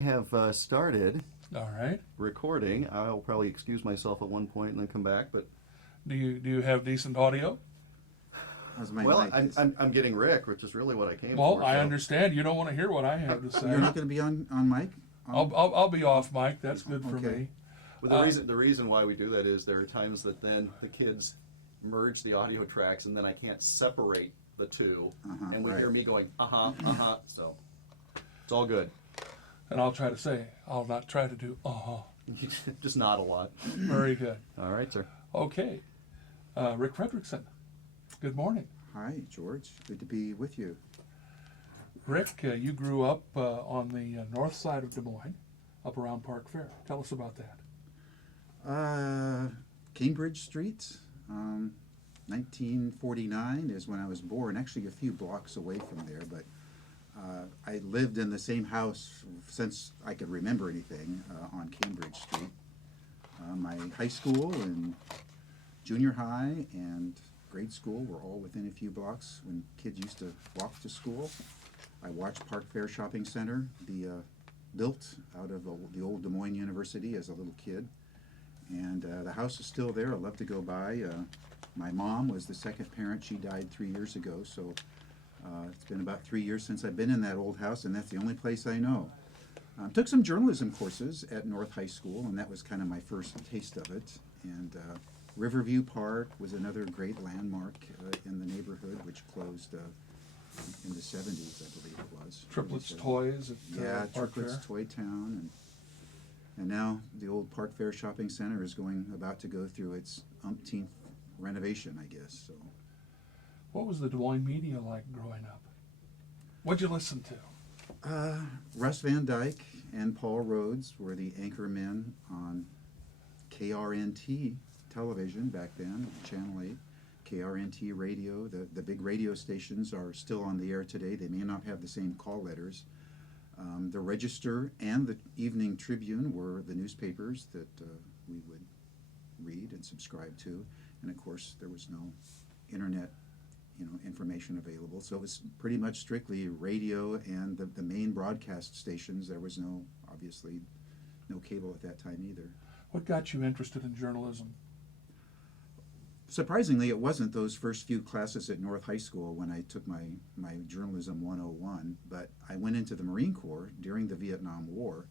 Have started All right. recording. I'll probably excuse myself at one point and then come back. But Do you have decent audio? How's my well, mic? I'm getting Rick, which is really what I came Well, for. I So understand you don't want to hear what I have to say. You're not going to be on mic? I'll be off, Mike. That's good for Okay. me. but the reason why we do that is there are times that then the kids merge the audio tracks and then I can't separate the two, and we right. hear me going So it's all good. And I'll not try to do Just not a lot. Very good. All right, sir. Okay. Rick Fredericksen. Good morning. Hi, George. Good to be with you. Rick, you grew up on the north side of Des Moines, up around Park Fair. Tell us about that. Cambridge Street, 1949 is when I was born, actually a few blocks away from there, but I lived in the same house since I could remember anything on Cambridge Street. My high school and junior high and grade school were all within a few blocks when kids used to walk to school. I watched Park Fair Shopping Center be built out of the old Des Moines University as a little kid. And the house is still there. I love to go by. My mom was the second parent. She died 3 years ago, so it's been about 3 years since I've been in that old house, and that's the only place I know. Took some journalism courses at North High School, and that was kind of my first taste of it. And Riverview Park was another great landmark in the neighborhood, which closed in the 70s, I believe it was. Triplets 77. Toys at Yeah, Park Triplets Fair. Toy Town, and now the old Park Fair Shopping Center is about to go through its umpteenth renovation, I guess. So, What was the Des Moines media like growing up? What'd you listen to? Russ Van Dyke and Paul Rhodes were the anchor men on KRNT television back then, Channel 8. KRNT radio, the big radio stations are still on the air today. They may not have the same call letters. The Register and the Evening Tribune were the newspapers that we would read and subscribe to. And of course, there was no internet, information available. So it was pretty much strictly radio and the main broadcast stations. There was obviously, no cable at that time either. What got you interested in journalism? Surprisingly, it wasn't those first few classes at North High School when I took my Journalism 101, but I went into the Marine Corps during the Vietnam War,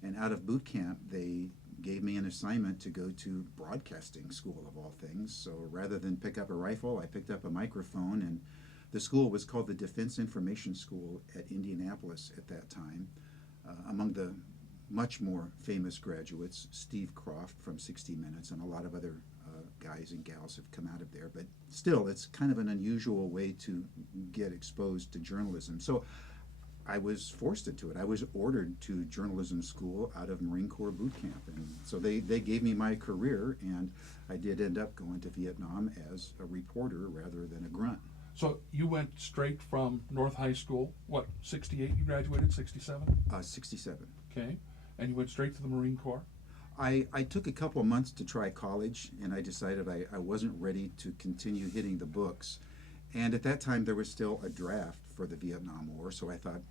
and out of boot camp, they gave me an assignment to go to broadcasting school of all things. So rather than pick up a rifle, I picked up a microphone, and the school was called the Defense Information School at Indianapolis at that time. Among the much more famous graduates, Steve Croft from 60 Minutes and a lot of other guys and gals have come out of there, but still it's kind of an unusual way to get exposed to journalism. So I was forced into it. I was ordered to journalism school out of Marine Corps boot camp, and so they gave me my career, and I did end up going to Vietnam as a reporter rather than a grunt. So you went straight from North High School, 68 you graduated, 67? 67. Okay. And you went straight to the Marine Corps? I took a couple of months to try college, and I decided I wasn't ready to continue hitting the books. And at that time, there was still a draft for the Vietnam War, so I thought,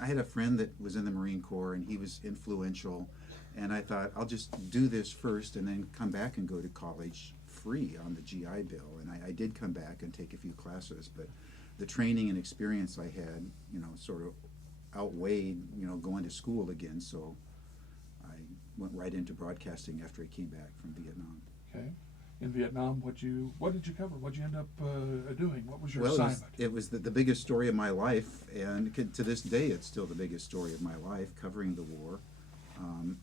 I had a friend that was in the Marine Corps, and he was influential, and I thought, I'll just do this first and then come back and go to college free on the GI Bill. And I did come back and take a few classes, but the training and experience I had, sort of outweighed, going to school again, so I went right into broadcasting after I came back from Vietnam. Okay. In Vietnam, what did you cover? What did you end up doing? What was your Well, assignment? it was the biggest story of my life, and to this day, it's still the biggest story of my life, covering the war.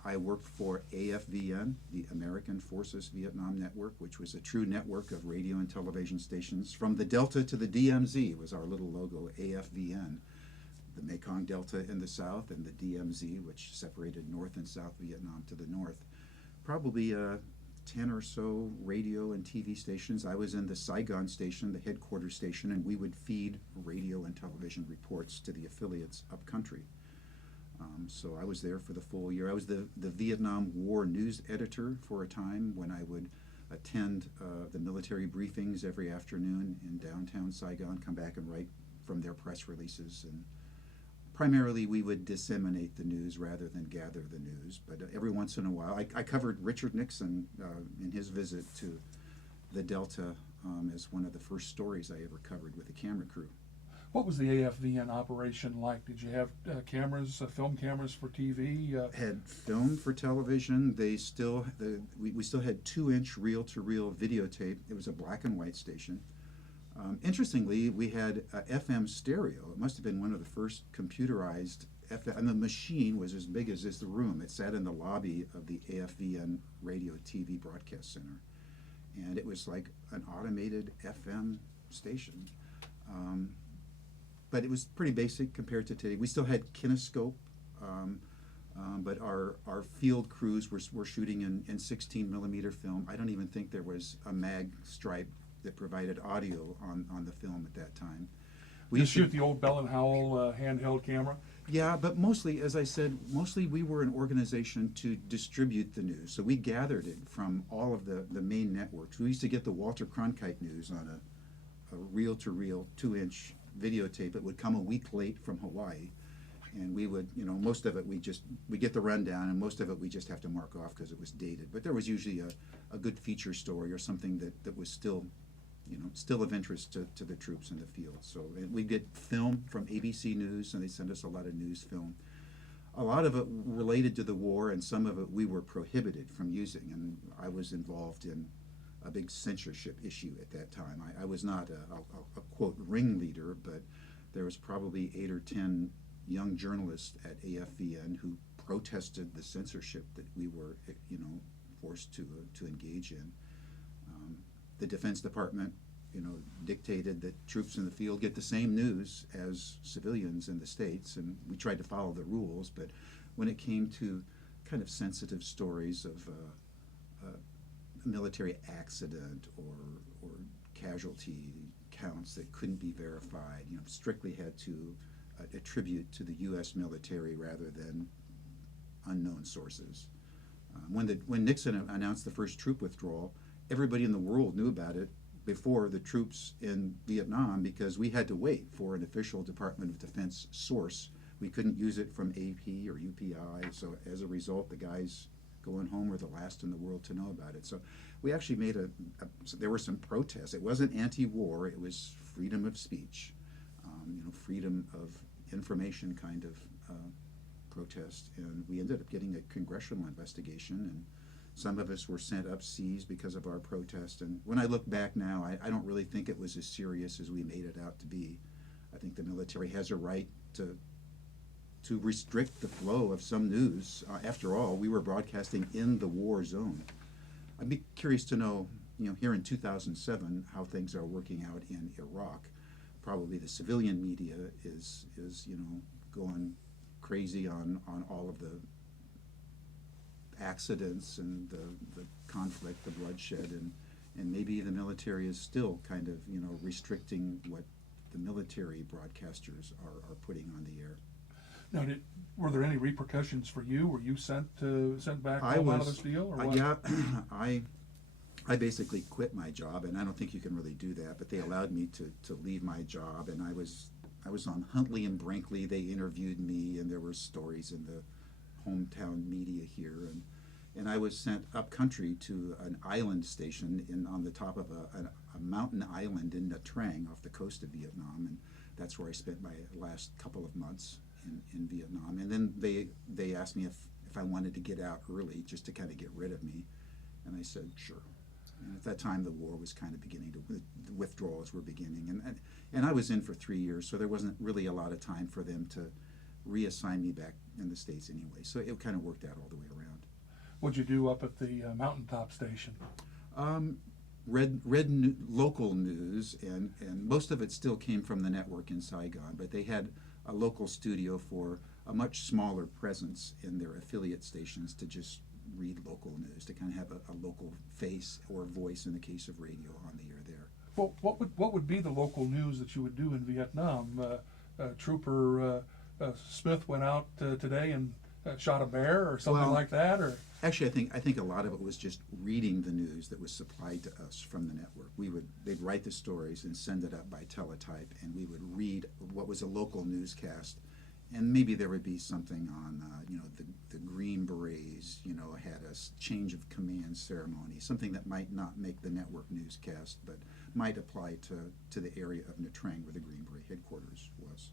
I worked for AFVN, the American Forces Vietnam Network, which was a true network of radio and television stations. From the Delta to the DMZ was our little logo, AFVN. The Mekong Delta in the south and the DMZ, which separated North and South Vietnam to the north. Probably 10 or so radio and TV stations. I was in the Saigon station, the headquarters station, and we would feed radio and television reports to the affiliates up country. So I was there for the full year. I was the Vietnam War news editor for a time when I would attend the military briefings every afternoon in downtown Saigon, come back and write from their press releases. And Primarily, we would disseminate the news rather than gather the news. But every once in a while, I covered Richard Nixon in his visit to the Delta as one of the first stories I ever covered with a camera crew. What was the AFVN operation like? Did you have cameras, film cameras for TV? Had film for television. We still had 2-inch reel-to-reel videotape. It was a black and white station. Interestingly, we had FM stereo. It must have been one of the first computerized FM, and the machine was as big as this room. It sat in the lobby of the AFVN Radio TV Broadcast Center, and it was like an automated FM station. But it was pretty basic compared to today. We still had kinescope, but our field crews were shooting in 16 millimeter film. I don't even think there was a mag stripe that provided audio on the film at that time. We used to shoot the old Bell and Howell handheld camera. Yeah, but mostly, as I said, we were an organization to distribute the news. So we gathered it from all of the main networks. We used to get the Walter Cronkite news on a reel-to-reel 2-inch videotape. It would come a week late from Hawaii, and we would, most of it we get the rundown, and most of it we just have to mark off because it was dated. But there was usually a good feature story or something that was still of interest to the troops in the field. So we get film from ABC News, and they send us a lot of news film. A lot of it related to the war, and some of it we were prohibited from using, and I was involved in a big censorship issue at that time. I was not a quote ringleader, but there was probably 8 or 10 young journalists at AFVN who protested the censorship that we were forced to engage in. The Defense Department dictated that troops in the field get the same news as civilians in the States, and we tried to follow the rules, but when it came to kind of sensitive stories of military accident or casualty counts that couldn't be verified, strictly had to attribute to the U.S. military rather than unknown sources. When Nixon announced the first troop withdrawal, everybody in the world knew about it before the troops in Vietnam, because we had to wait for an official Department of Defense source. We couldn't use it from AP or UPI, so as a result, the guys going home were the last in the world to know about it. So we actually made so there were some protests. It wasn't anti-war, it was freedom of speech, freedom of information kind of protest. And we ended up getting a congressional investigation, and some of us were sent upseas because of our protest. And when I look back now, I don't really think it was as serious as we made it out to be. I think the military has a right to restrict the flow of some news. After all, we were broadcasting in the war zone. I'd be curious to know, here in 2007, how things are working out in Iraq. Probably the civilian media is going crazy on all of the accidents and the conflict, the bloodshed, and maybe the military is still kind of restricting what the military broadcasters are putting on the air. Now, were there any repercussions for you? Were you sent back home out of this deal, or what? Yeah, I basically quit my job, and I don't think you can really do that, but they allowed me to leave my job, and I was on Huntley and Brinkley. They interviewed me, and there were stories in the hometown media here, and I was sent up country to an island station on the top of a mountain island in Nha Trang off the coast of Vietnam, and that's where I spent my last couple of months in Vietnam. And then they asked me if I wanted to get out early just to kind of get rid of me, and I said sure. And at that time the war was kind of beginning the withdrawals were beginning, and I was in for 3 years, so there wasn't really a lot of time for them to reassign me back in the States anyway, so it kind of worked out all the way around. What'd you do up at the mountaintop station? Read local news, and most of it still came from the network in Saigon, but they had a local studio for a much smaller presence in their affiliate stations to just read local news, to kind of have a local face or voice in the case of radio on the air there. Well, what would be the local news that you would do in Vietnam? Trooper Smith went out today and shot a bear or something like that, or? Actually, I think a lot of it was just reading the news that was supplied to us from the network. They'd write the stories and send it up by teletype, and we would read what was a local newscast and maybe there would be something on, the Green Berets, had a change of command ceremony, something that might not make the network newscast, but might apply to the area of Nha Trang where the Green Beret headquarters was.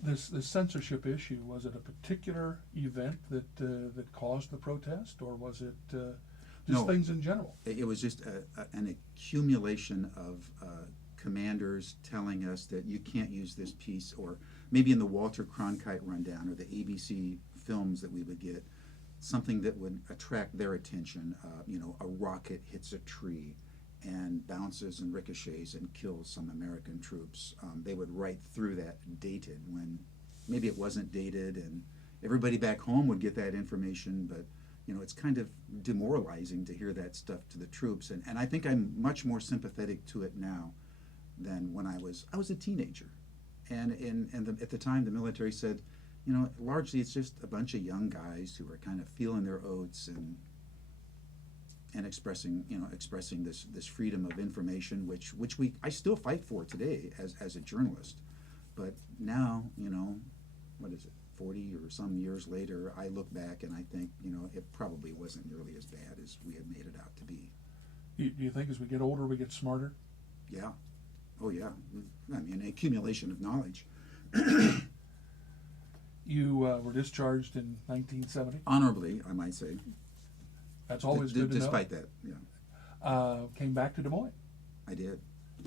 This censorship issue, was it a particular event that caused the protest, or was it just No. things in general? It was just an accumulation of commanders telling us that you can't use this piece, or maybe in the Walter Cronkite rundown or the ABC films that we would get, something that would attract their attention. A rocket hits a tree and bounces and ricochets and kills some American troops. They would write through that dated when maybe it wasn't dated, and everybody back home would get that information, but it's kind of demoralizing to hear that stuff to the troops. And I think I'm much more sympathetic to it now than when I was a teenager. And at the time, the military said, largely it's just a bunch of young guys who are kind of feeling their oats and expressing this freedom of information, which I still fight for today as a journalist. But now, what is it, 40 or some years later, I look back and I think, it probably wasn't nearly as bad as we had made it out to be. Do you think as we get older we get smarter? Yeah. Oh, yeah. I mean, an accumulation of knowledge. You were discharged in 1970. Honorably, I might say. That's always good to know. Despite that, yeah. Came back to Des Moines. I did.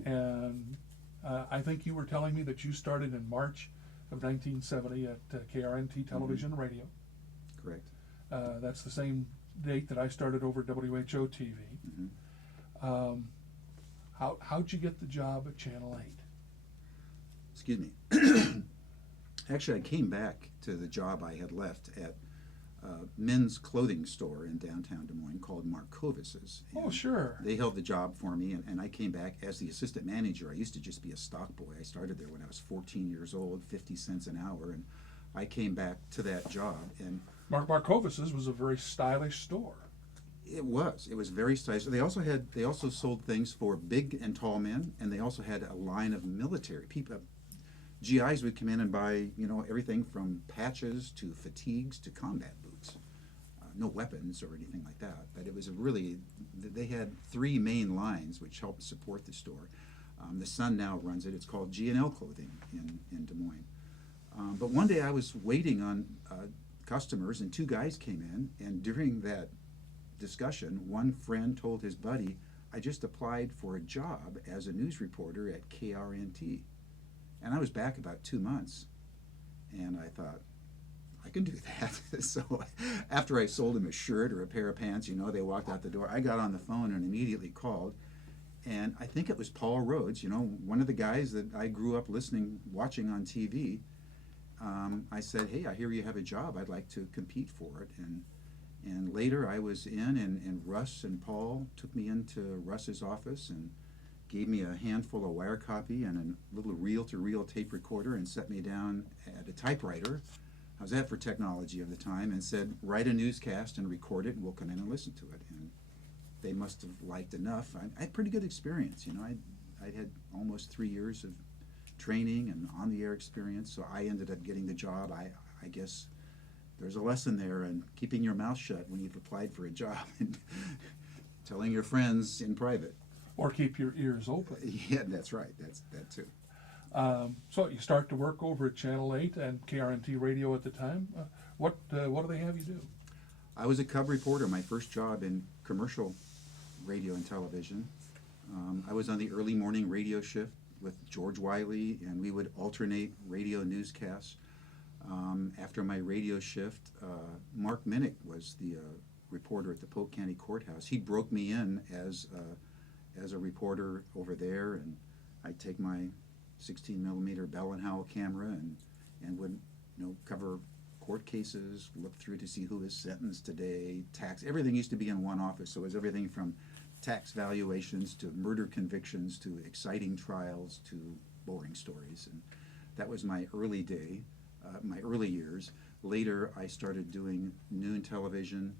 And I think you were telling me that you started in March of 1970 at KRNT Television and Radio. Correct. That's the same date that I started over at WHO TV. Mm-hmm. How'd you get the job at Channel 8? Excuse me. Actually, I came back to the job I had left at a men's clothing store in downtown Des Moines called Markovis's. Oh, sure. They held the job for me, and I came back as the assistant manager. I used to just be a stock boy. I started there when I was 14 years old, 50 cents an hour, and I came back to that job. And Markovis's was a very stylish store. it was very stylish. They also sold things for big and tall men, and they also had a line of military people. GIs would come in and buy, everything from patches to fatigues to combat boots. No weapons or anything like that, but it was they had three main lines which helped support the store. The Sun now runs it. It's called G&L Clothing in Des Moines. But one day I was waiting on customers, and two guys came in, and during that discussion, one friend told his buddy, I just applied for a job as a news reporter at KRNT. And I was back about 2 months, and I thought, I can do that. So after I sold him a shirt or a pair of pants, they walked out the door. I got on the phone and immediately called, and I think it was Paul Rhodes, one of the guys that I grew up watching on TV. I said, hey, I hear you have a job. I'd like to compete for it. And later I was in, and Russ and Paul took me into Russ's office and gave me a handful of wire copy and a little reel-to-reel tape recorder and set me down at a typewriter. I was at for technology of the time, and said, write a newscast and record it, and we'll come in and listen to it. And they must have liked enough. I had pretty good experience. I'd had almost 3 years of training and on-the-air experience, so I ended up getting the job. I guess there's a lesson there in keeping your mouth shut when you've applied for a job and telling your friends in private. Or keep your ears open. Yeah, that's right. That's that too. So you start to work over at Channel 8 and KRNT Radio at the time. What do they have you do? I was a cub reporter, my first job in commercial radio and television. I was on the early morning radio shift with George Wiley, and we would alternate radio newscasts. After my radio shift, Mark Minnick was the reporter at the Polk County Courthouse. He broke me in as a reporter over there, and I'd take my 16mm Bell and Howell camera and would cover court cases, look through to see who is sentenced today, tax. Everything used to be in one office, so it was everything from tax valuations to murder convictions to exciting trials to boring stories. And that was my early years. Later, I started doing noon television,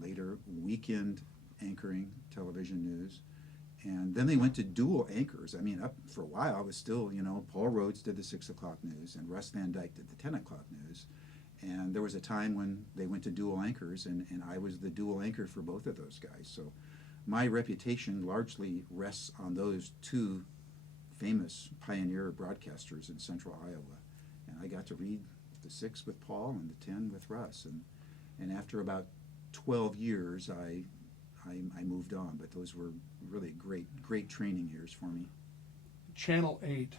later weekend anchoring television news. And then they went to dual anchors. I mean, up for a while, it was still, Paul Rhodes did the 6 o'clock news and Russ Van Dyke did the 10 o'clock news. And there was a time when they went to dual anchors, and I was the dual anchor for both of those guys. So my reputation largely rests on those two famous pioneer broadcasters in central Iowa. And I got to read the 6 with Paul and the 10 with Russ. And after about 12 years, I moved on, but those were really great training years for me. Channel 8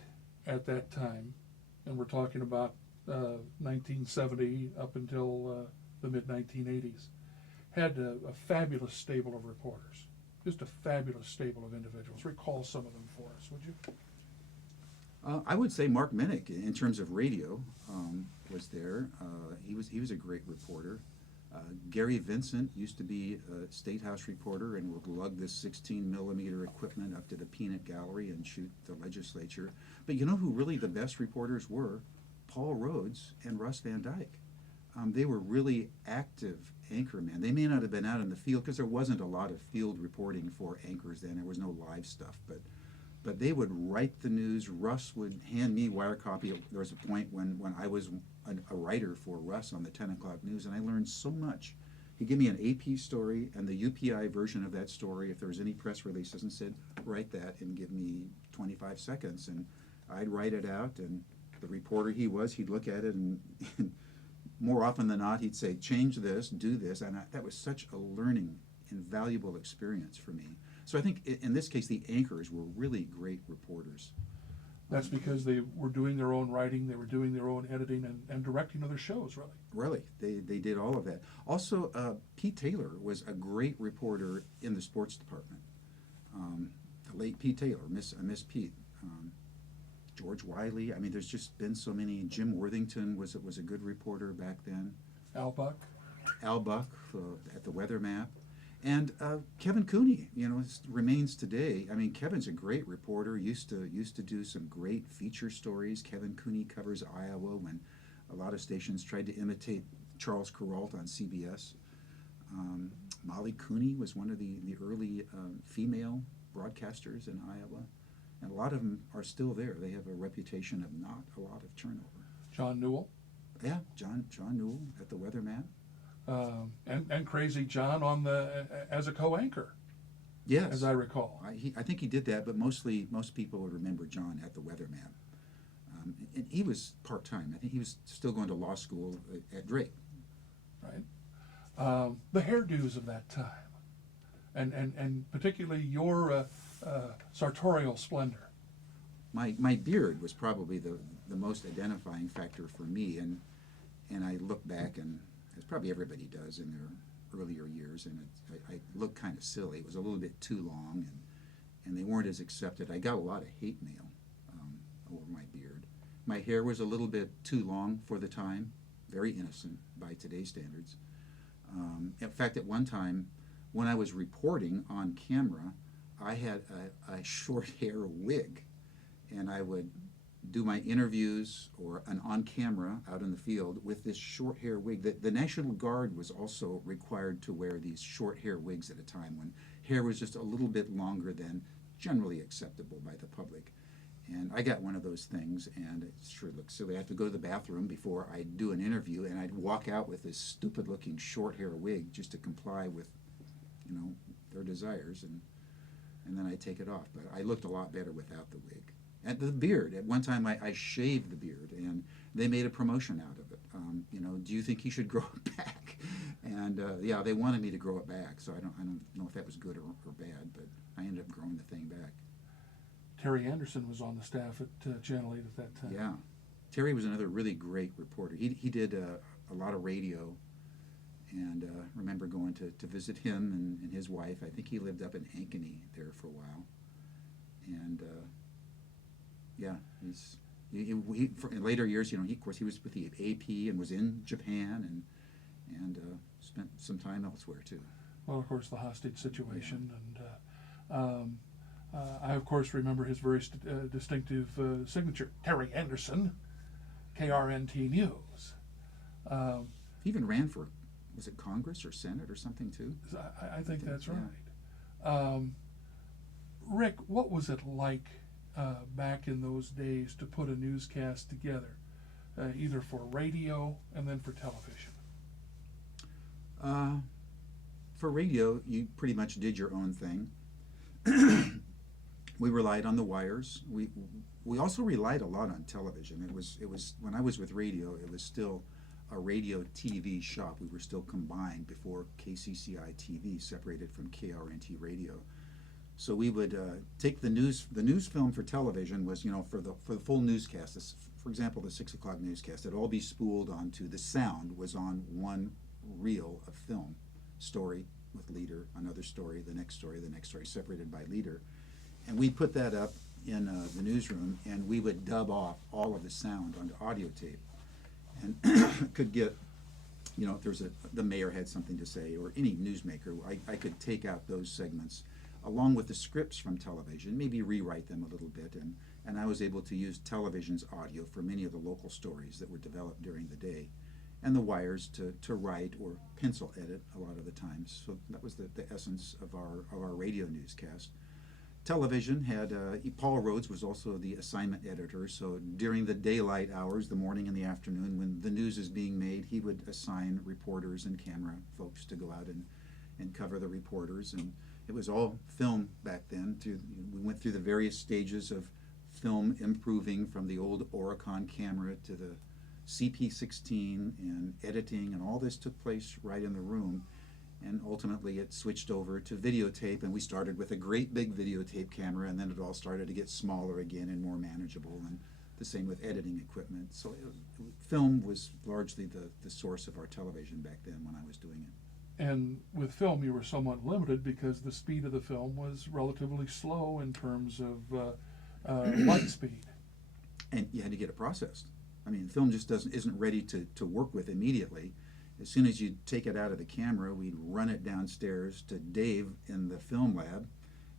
at that time, and we're talking about 1970 up until the mid-1980s, had a fabulous stable of reporters, just a fabulous stable of individuals. Recall some of them for us, would you? I would say Mark Minnick, in terms of radio, was there. He was a great reporter. Gary Vincent used to be a State House reporter and would lug this 16-millimeter equipment up to the peanut gallery and shoot the legislature. But you know who really the best reporters were? Paul Rhodes and Russ Van Dyke. They were really active anchormen. They may not have been out in the field because there wasn't a lot of field reporting for anchors then. There was no live stuff, but they would write the news. Russ would hand me wire copy. There was a point when I was a writer for Russ on the 10 o'clock news, and I learned so much. He'd give me an AP story and the UPI version of that story if there was any press releases, and said, write that and give me 25 seconds. And I'd write it out, and the reporter he'd look at it, and more often than not, he'd say, change this, do this. And that was such a learning and valuable experience for me. So I think in this case, the anchors were really great reporters. That's because they were doing their own writing, they were doing their own editing and directing other shows, really. Really, they did all of that. Also, Pete Taylor was a great reporter in the sports department. The late Pete Taylor, I miss Pete. George Wiley. I mean, there's just been so many. Jim Worthington was a good reporter back then. Al Buck. Al Buck at the Weather Map. And Kevin Cooney, remains today. I mean, Kevin's a great reporter. Used to do some great feature stories. Kevin Cooney covers Iowa when a lot of stations tried to imitate Charles Kuralt on CBS. Molly Cooney was one of the early female broadcasters in Iowa. And a lot of them are still there. They have a reputation of not a lot of turnover. John Newell. Yeah, John Newell at the Weather Map. And Crazy John as a co-anchor. Yes, as I recall. I think he did that, but most people would remember John at the Weather Map. And he was part-time. I think he was still going to law school at Drake. Right. The hairdos of that time, and particularly your sartorial splendor. My beard was probably the most identifying factor for me, and I look back, and as probably everybody does in their earlier years, and I looked kind of silly. It was a little bit too long, and they weren't as accepted. I got a lot of hate mail over my beard. My hair was a little bit too long for the time, very innocent by today's standards. In fact, at one time, when I was reporting on camera, I had a short hair wig, and I would do my interviews or an on camera out in the field with this short hair wig. The National Guard was also required to wear these short hair wigs at a time when hair was just a little bit longer than generally acceptable by the public. And I got one of those things, and it sure looked silly. I had to go to the bathroom before I'd do an interview, and I'd walk out with this stupid looking short hair wig just to comply with, their desires, and then I'd take it off. But I looked a lot better without the wig. And the beard, at one time I shaved the beard, and they made a promotion out of it. Do you think you should grow it back? And yeah, they wanted me to grow it back, so I don't know if that was good or bad, but I ended up growing the thing back. Terry Anderson was on the staff at Channel 8 at that time. Yeah. Terry was another really great reporter. He did a lot of radio, and remember going to visit him and his wife. I think he lived up in Ankeny there for a while. And yeah, in later years, of course, he was with the AP and was in Japan and spent some time elsewhere too. Well, of course, the hostage situation, and I, of course, remember his very distinctive signature, Terry Anderson, KRNT News. He even ran for, was it Congress or Senate or something too? I think that's right. Rick, what was it like back in those days to put a newscast together, either for radio and then for television? For radio, you pretty much did your own thing. We relied on the wires. We also relied a lot on television. It was when I was with radio, it was still a radio TV shop. We were still combined before KCCI TV separated from KRNT radio. So we would take the news film for television was, for the full newscast. For example, the 6 o'clock newscast, it'd all be spooled onto, the sound was on one reel of film, story with leader, another story, the next story, separated by leader. And we'd put that up in the newsroom, and we would dub off all of the sound onto audio tape. And could get, if there's the mayor had something to say, or any newsmaker, I could take out those segments along with the scripts from television, maybe rewrite them a little bit, and I was able to use television's audio for many of the local stories that were developed during the day, and the wires to write or pencil edit a lot of the times. So that was the essence of our radio newscast. Television had, Paul Rhodes was also the assignment editor, so during the daylight hours, the morning and the afternoon, when the news is being made, he would assign reporters and camera folks to go out and cover the reporters. And it was all film back then. We went through the various stages of film improving from the old Oricon camera to the CP16 and editing, and all this took place right in the room. And ultimately it switched over to videotape, and we started with a great big videotape camera, and then it all started to get smaller again and more manageable, and the same with editing equipment. So film was largely the source of our television back then when I was doing it. And with film, you were somewhat limited because the speed of the film was relatively slow in terms of light speed. And you had to get it processed. I mean, film just isn't ready to work with immediately. As soon as you take it out of the camera, we'd run it downstairs to Dave in the film lab,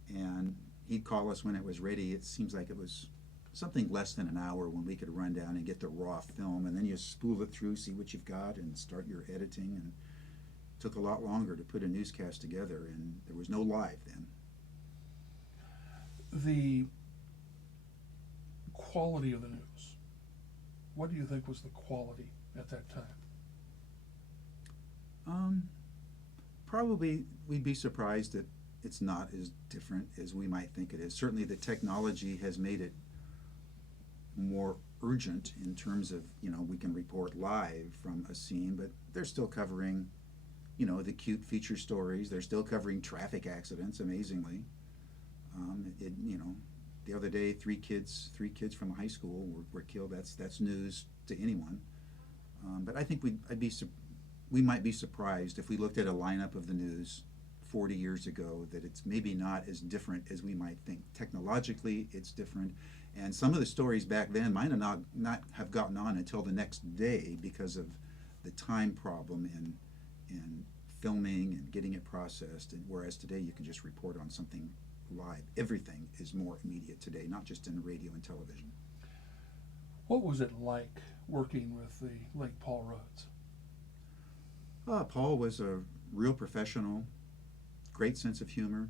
and he'd call us when it was ready. It seems like it was something less than an hour when we could run down and get the raw film, and then you spool it through, see what you've got, and start your editing. And it took a lot longer to put a newscast together, and there was no live then. The quality of the news. What do you think was the quality at that time? Probably we'd be surprised that it's not as different as we might think it is. Certainly the technology has made it more urgent in terms of, we can report live from a scene, but they're still covering, the cute feature stories. They're still covering traffic accidents, amazingly. The other day, three kids from a high school were killed. That's news to anyone. But I think we might be surprised if we looked at a lineup of the news 40 years ago that it's maybe not as different as we might think. Technologically, it's different. And some of the stories back then might not have gotten on until the next day because of the time problem in filming and getting it processed. And whereas today you can just report on something live. Everything is more immediate today, not just in radio and television. What was it like working with the late Paul Rhodes? Paul was a real professional, great sense of humor,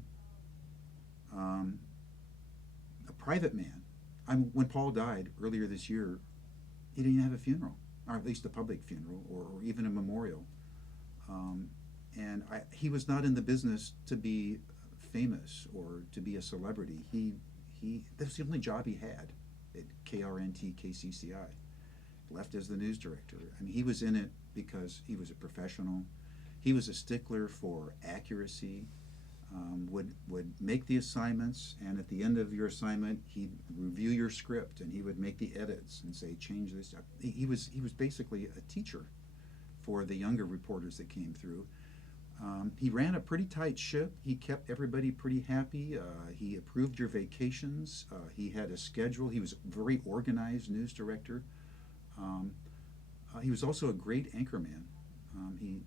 a private man. When Paul died earlier this year, he didn't have a funeral, or at least a public funeral, or even a memorial. And he was not in the business to be famous or to be a celebrity. That was the only job he had at KRNT, KCCI. Left as the news director. I mean, he was in it because he was a professional. He was a stickler for accuracy, would make the assignments, and at the end of your assignment, he'd review your script, and he would make the edits and say, change this. He was basically a teacher for the younger reporters that came through. He ran a pretty tight ship. He kept everybody pretty happy. He approved your vacations. He had a schedule. He was a very organized news director. He was also a great anchorman. He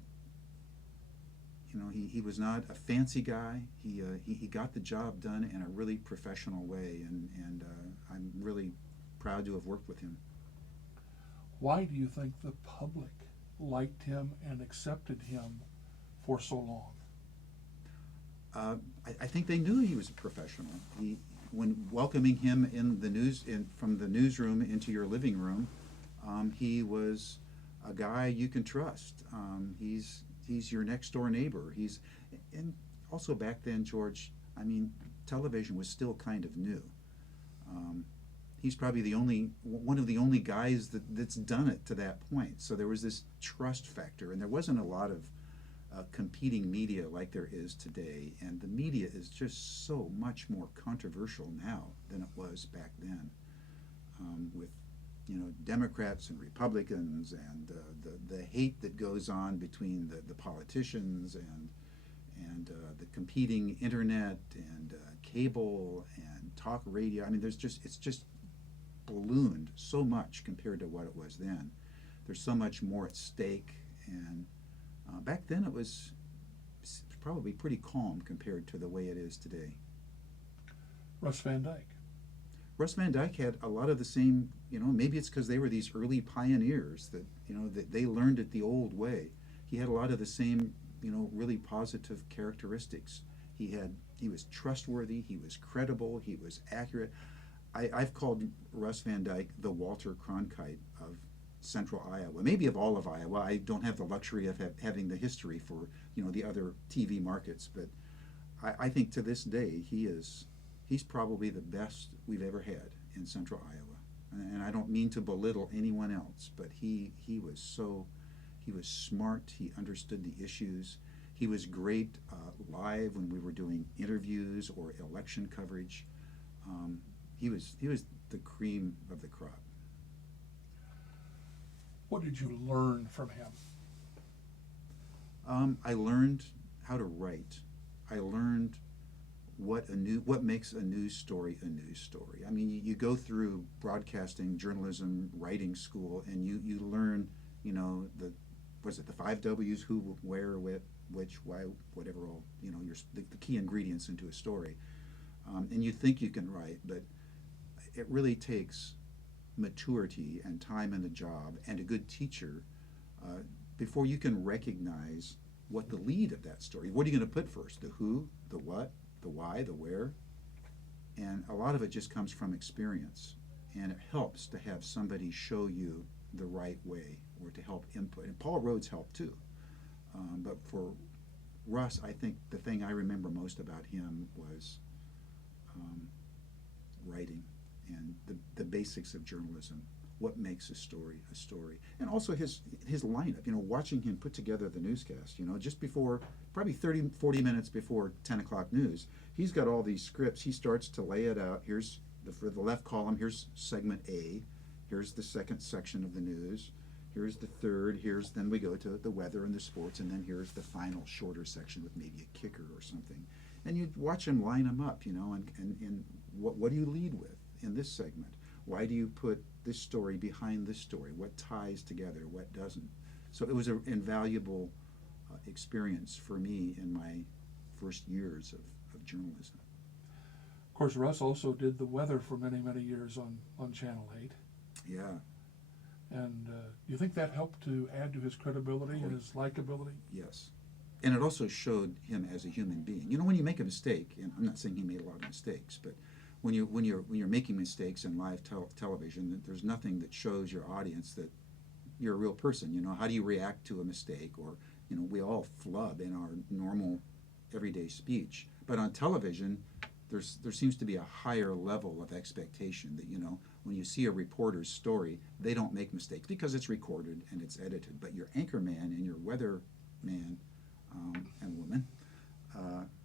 was not a fancy guy. He got the job done in a really professional way, and I'm really proud to have worked with him. Why do you think the public liked him and accepted him for so long? I think they knew he was a professional. When welcoming him in the from the newsroom into your living room, he was a guy you can trust. He's your next door neighbor. And also back then, George, I mean, television was still kind of new. He's probably one of the only guys that's done it to that point. So there was this trust factor, and there wasn't a lot of competing media like there is today. And the media is just so much more controversial now than it was back then, with Democrats and Republicans, and the hate that goes on between the politicians and the competing internet and cable and talk radio. I mean, it's just ballooned so much compared to what it was then. There's so much more at stake, and back then it was probably pretty calm compared to the way it is today. Russ Van Dyke. Russ Van Dyke had a lot of the same, maybe it's because they were these early pioneers that, that they learned it the old way. He had a lot of the same, really positive characteristics. He was trustworthy, he was credible, he was accurate. I've called Russ Van Dyke the Walter Cronkite of central Iowa, maybe of all of Iowa. I don't have the luxury of having the history for, the other TV markets, but I think to this day he's probably the best we've ever had in central Iowa. And I don't mean to belittle anyone else, but he was smart, he understood the issues. He was great live when we were doing interviews or election coverage. He was the cream of the crop. What did you learn from him? I learned how to write. I learned what makes a news story a news story. I mean, you go through broadcasting, journalism, writing school, and you learn, the 5 W's: who, where, which, why, whatever, all, the key ingredients into a story. And you think you can write, but it really takes maturity and time in the job and a good teacher before you can recognize what the lead of that story. What are you going to put first? The who, the what, the why, the where? And a lot of it just comes from experience. And it helps to have somebody show you the right way or to help input. And Paul Rhodes helped too. But for Russ, I think the thing I remember most about him was writing and the basics of journalism. What makes a story a story? And also his lineup, watching him put together the newscast, just before, probably 30, 40 minutes before 10 o'clock news, he's got all these scripts. He starts to lay it out. Here's, for the left column, here's segment A. Here's the second section of the news. Here's the third. Then we go to the weather and the sports. And then here's the final shorter section with maybe a kicker or something. And you watch him line them up, and what do you lead with in this segment? Why do you put this story behind this story? What ties together? What doesn't? So it was an invaluable experience for me in my first years of journalism. Of course, Russ also did the weather for many, many years on Channel 8. Yeah. And you think that helped to add to his credibility and his likability? Yes. And it also showed him as a human being. When you make a mistake, and I'm not saying he made a lot of mistakes, but when you're making mistakes in live television, there's nothing that shows your audience that you're a real person. How do you react to a mistake? Or we all flub in our normal everyday speech, but on television, there seems to be a higher level of expectation that when you see a reporter's story, they don't make mistakes because it's recorded and it's edited. But your anchorman and your weatherman and woman,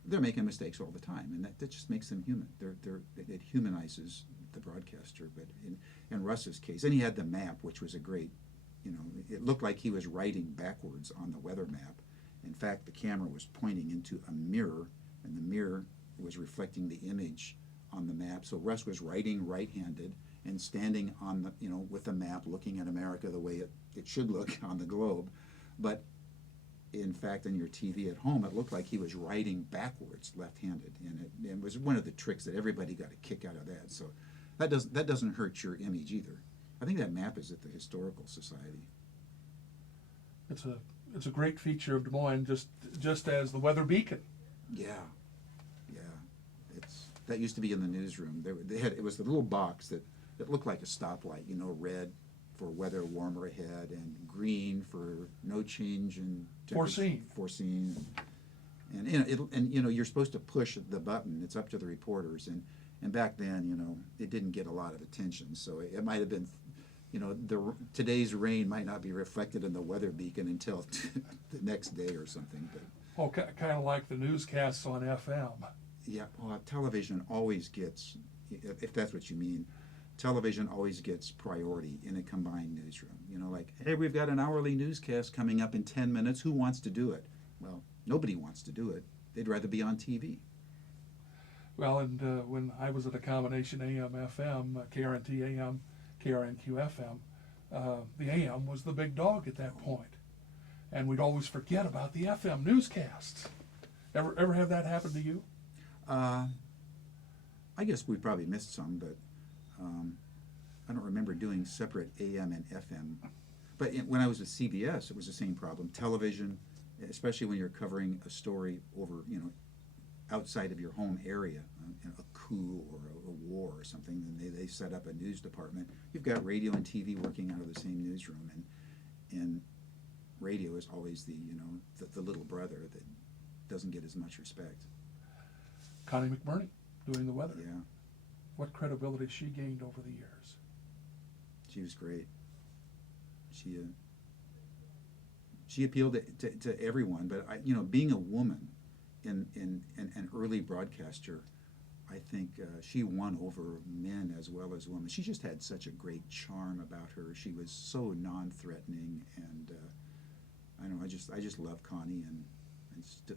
they're making mistakes all the time, and that just makes them human. It humanizes the broadcaster. But in Russ's case, and he had the map, which was a great, it looked like he was writing backwards on the weather map. In fact, the camera was pointing into a mirror, and the mirror was reflecting the image on the map. So Russ was writing right-handed and standing on the, with the map, looking at America the way it should look on the globe. But in fact, on your TV at home, it looked like he was writing backwards, left-handed, and it was one of the tricks that everybody got a kick out of that. So that doesn't hurt your image either. I think that map is at the Historical Society. It's a great feature of Des Moines, just as the weather beacon. Yeah, That used to be in the newsroom. They had, it was the little box that looked like a stoplight, you know, red for weather warmer ahead and green for no change in Foreseen. Foreseen. And you know, and you know, you're supposed to push the button. It's up to the reporters. And back then, you know, it didn't get a lot of attention. So it might have been, you know, today's rain might not be reflected in the weather beacon until the next day or something. But Oh, kind of like the newscasts on FM. yeah, well, television always gets, if that's what you mean, television always gets priority in a combined newsroom. You know, like, hey, we've got an hourly newscast coming up in 10 minutes. Who wants to do it? Well, nobody wants to do it. They'd rather be on TV. Well, and when I was at a combination AM/FM, KRNT AM, KRNQ FM, the AM was the big dog at that point, and we'd always forget about the FM newscasts. Ever have that happen to you? I guess we probably missed some, but I don't remember doing separate AM and FM. But when I was with CBS, it was the same problem. Television, especially when you're covering a story over, you know, outside of your home area, a coup or a war or something, then they set up a news department. You've got radio and TV working out of the same newsroom, and radio is always the, you know, the little brother that doesn't get as much respect. Connie McBurney doing the weather. Yeah, What credibility she gained over the years. she was great. She appealed to everyone, but you know, being a woman in an early broadcaster, I think she won over men as well as women. She just had such a great charm about her. She was so non-threatening, and I don't know. I just love Connie, and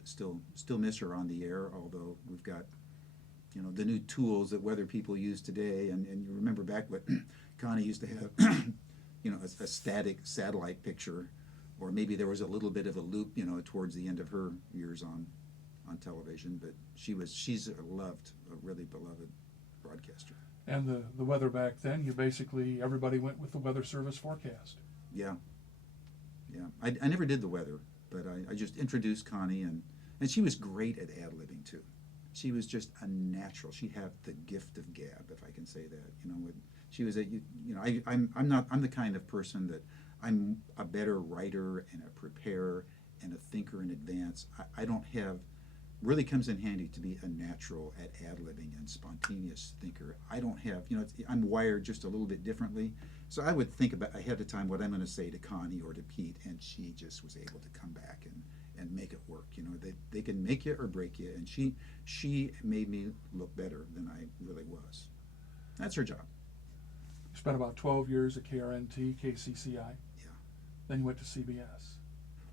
still miss her on the air. Although we've got, you know, the new tools that weather people use today, and you remember back what Connie used to have, you know, a static satellite picture, or maybe there was a little bit of a loop, you know, towards the end of her years on television. But she's a really beloved broadcaster. And the weather back then, everybody went with the Weather Service forecast. Yeah. I never did the weather, but I just introduced Connie, and she was great at ad-libbing too. She was just a natural. She had the gift of gab, if I can say that. You know, she was I'm the kind of person that I'm a better writer and a preparer and a thinker in advance. I don't have, really comes in handy to be a natural at ad-libbing and spontaneous thinker. I don't have, you know, I'm wired just a little bit differently. So I would think about ahead of time what I'm going to say to Connie or to Pete, and she just was able to come back and make it work. You know, they can make you or break you, and she made me look better than I really was. That's her job. You spent about 12 years at KRNT, KCCI. Yeah. Then you went to CBS.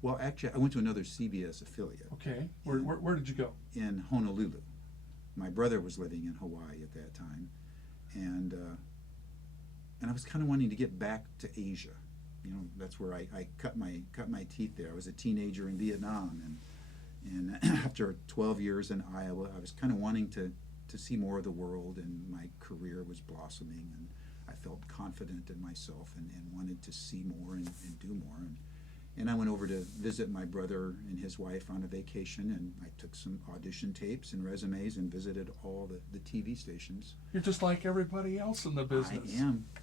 Well, actually, I went to another CBS affiliate. Okay. Where did you go? In Honolulu. My brother was living in Hawaii at that time, and I was kind of wanting to get back to Asia. You know, that's where I cut my teeth there. I was a teenager in Vietnam, and after 12 years in Iowa, I was kind of wanting to see more of the world, and my career was blossoming, and I felt confident in myself and wanted to see more and do more. And I went over to visit my brother and his wife on a vacation, and I took some audition tapes and resumes and visited all the TV stations. You're just like everybody else in the business.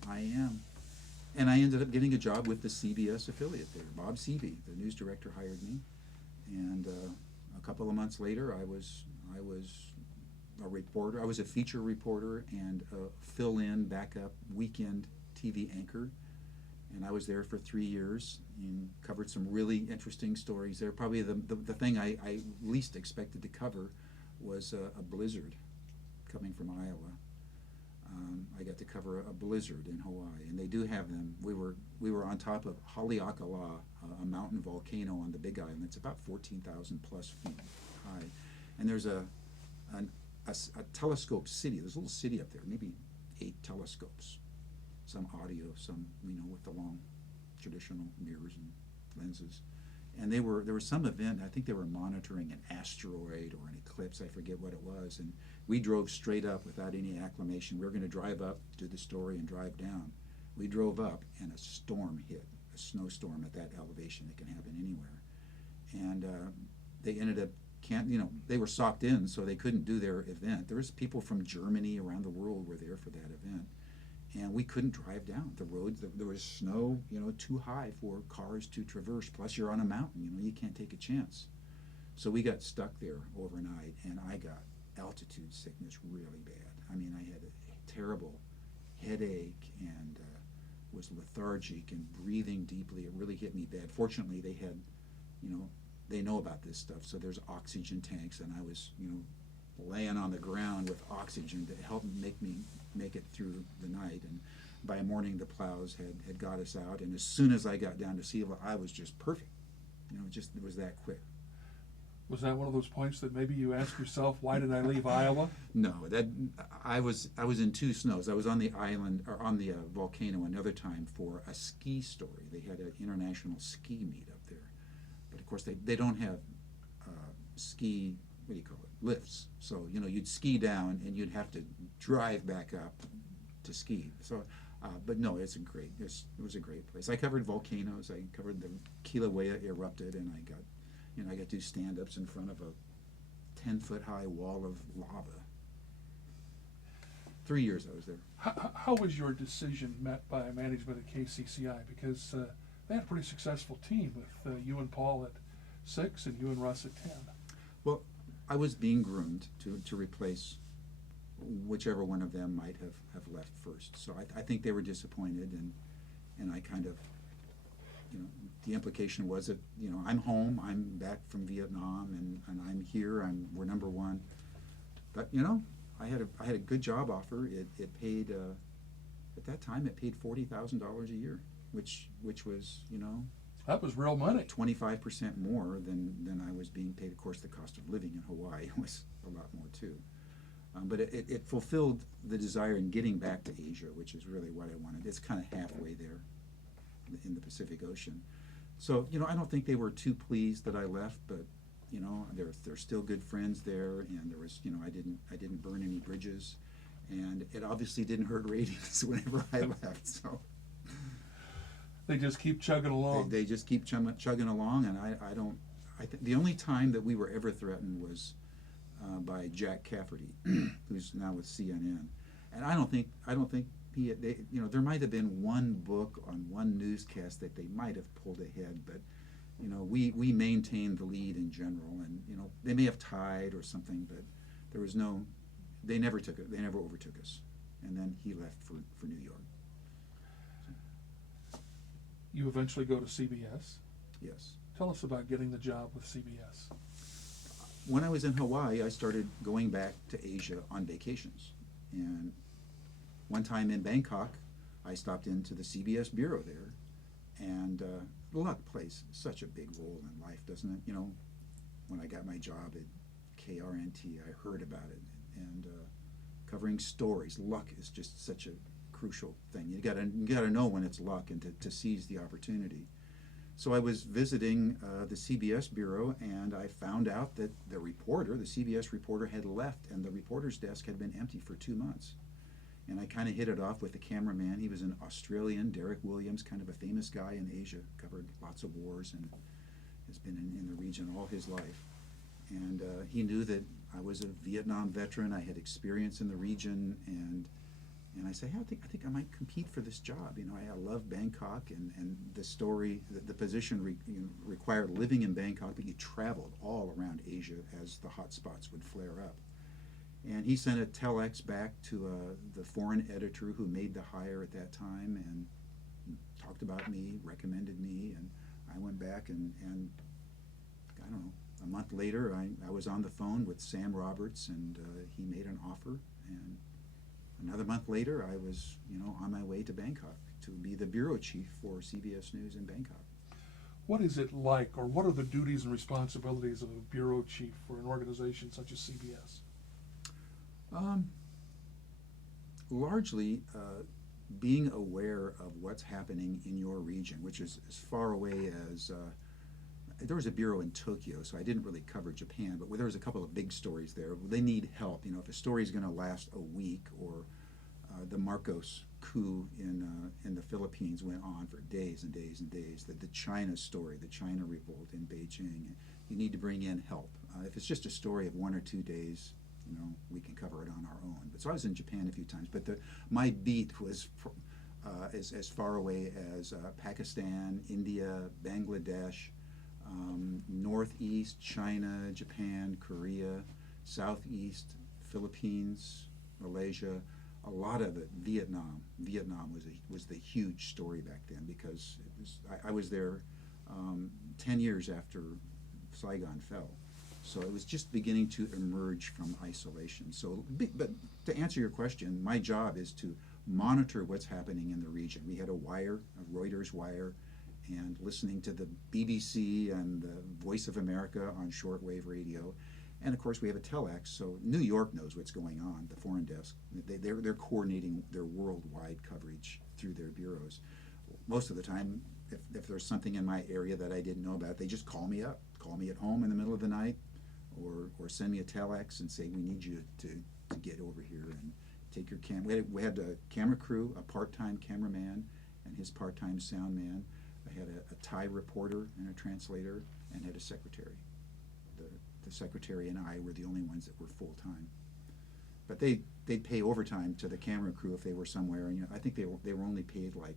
I am. And I ended up getting a job with the CBS affiliate there. Bob Seavey, the news director, hired me. And a couple of months later, I was a reporter. I was a feature reporter and a fill-in, backup, weekend TV anchor. And I was there for 3 years and covered some really interesting stories there. Probably the thing I least expected to cover was a blizzard coming from Iowa. I got to cover a blizzard in Hawaii, and they do have them. We were on top of Haleakala, a mountain volcano on the Big Island. It's about 14,000 plus feet high, and there's a telescope city. There's a little city up there, maybe 8 telescopes. Some audio, some, you know, with the long traditional mirrors and lenses. And there was some event, I think they were monitoring an asteroid or an eclipse, I forget what it was, and we drove straight up without any acclimation. We were going to drive up, do the story, and drive down. We drove up, and a storm hit, a snowstorm at that elevation. It can happen anywhere. And they ended up they were socked in, so they couldn't do their event. There was people from Germany around the world were there for that event, and we couldn't drive down the roads. There was snow, too high for cars to traverse. Plus, you're on a mountain. You can't take a chance. So we got stuck there overnight, and I got altitude sickness really bad. I mean, I had a terrible headache and was lethargic and breathing deeply. It really hit me bad. Fortunately, they had, they know about this stuff, so there's oxygen tanks, and I was, laying on the ground with oxygen to help make it through the night. And by morning, the plows had got us out, and as soon as I got down to sea level, I was just perfect. It was that quick. Was that one of those points that maybe you ask yourself, why did I leave Iowa? No, I was in two snows. I was on the island, or on the volcano another time for a ski story. They had an international ski meet up there. But of course they don't have ski, what do you call it, lifts. So, you'd ski down and you'd have to drive back up to ski. So, but no, it was a great place. I covered volcanoes. I covered the Kilauea erupted, and I got to do stand-ups in front of a 10-foot high wall of lava. 3 years I was there. How was your decision met by management at KCCI? Because they had a pretty successful team with you and Paul at 6 and you and Russ at 10. Well, I was being groomed to replace whichever one of them might have left first. So I think they were disappointed, and I kind of, the implication was that, I'm home, I'm back from Vietnam, and I'm here, we're number one. But, I had a good job offer. It paid, at that time, it paid $40,000 a year, which was, That was real money. 25% more than I was being paid. Of course, the cost of living in Hawaii was a lot more too. But it fulfilled the desire in getting back to Asia, which is really what I wanted. It's kind of halfway there in the Pacific Ocean. So, I don't think they were too pleased that I left, but, they're still good friends there, and there was, I didn't burn any bridges, and it obviously didn't hurt ratings whenever I left, so. They just keep chugging along. They just keep chugging along, and I think the only time that we were ever threatened was by Jack Cafferty, who's now with CNN, and I don't think there might have been one book on one newscast that they might have pulled ahead, but we maintained the lead in general, and they may have tied or something, but there was they never overtook us, and then he left for New York. You eventually go to CBS. Yes. Tell us about getting the job with CBS. When I was in Hawaii, I started going back to Asia on vacations, and one time in Bangkok, I stopped into the CBS bureau there, and that plays such a big role in life, doesn't it? When I got my job at KRNT, I heard about it, and covering stories. Luck is just such a crucial thing. You gotta know when it's luck and to seize the opportunity. So I was visiting the CBS bureau, and I found out that the CBS reporter had left, and the reporter's desk had been empty for 2 months. And I kind of hit it off with the cameraman. He was an Australian, Derek Williams, kind of a famous guy in Asia, covered lots of wars and has been in the region all his life. And he knew that I was a Vietnam veteran. I had experience in the region, and I said, hey, I think I might compete for this job. I love Bangkok, and the story, the position required living in Bangkok, but you traveled all around Asia as the hot spots would flare up. And he sent a telex back to the foreign editor who made the hire at that time, and talked about me, recommended me, and I went back, and I don't know, a month later, I was on the phone with Sam Roberts, and he made an offer, and another month later, I was, on my way to Bangkok to be the bureau chief for CBS News in Bangkok. What is it like, or what are the duties and responsibilities of a bureau chief for an organization such as CBS? Largely being aware of what's happening in your region, which is as far away as there was a bureau in Tokyo, so I didn't really cover Japan, but there was a couple of big stories there. They need help. If a story is going to last a week, or the Marcos coup in the Philippines went on for days and days and days. The China story, the China revolt in Beijing. You need to bring in help. If it's just a story of 1 or 2 days, we can cover it on our own. But so I was in Japan a few times, but my beat was as far away as Pakistan, India, Bangladesh, Northeast, China, Japan, Korea, Southeast, Philippines, Malaysia, a lot of it, Vietnam. Vietnam was the huge story back then, because I was there 10 years after Saigon fell. So it was just beginning to emerge from isolation. So, but to answer your question, my job is to monitor what's happening in the region. We had a wire, a Reuters wire, and listening to the BBC and the Voice of America on shortwave radio. And of course we have a telex, so New York knows what's going on, the foreign desk. They're coordinating their worldwide coverage through their bureaus. Most of the time, if there's something in my area that I didn't know about, they just call me up, call me at home in the middle of the night, or send me a telex and say, we need you to get over here and take your camera. We had a camera crew, a part-time cameraman and his part-time sound man. I had a Thai reporter and a translator, and had a secretary. The secretary and I were the only ones that were full-time. But they'd pay overtime to the camera crew if they were somewhere, and I think they were only paid like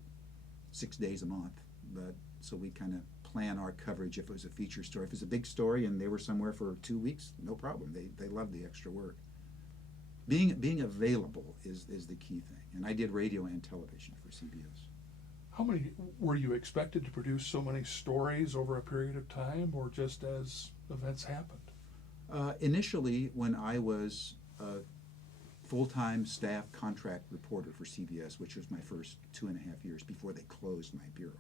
6 days a month. But so we kind of plan our coverage if it was a feature story. If it's a big story and they were somewhere for 2 weeks, no problem. They love the extra work. Being available is the key thing. And I did radio and television for CBS. How many were you expected to produce so many stories over a period of time, or just as events happened? Initially, when I was a full-time staff contract reporter for CBS, which was my first 2.5 years before they closed my bureau.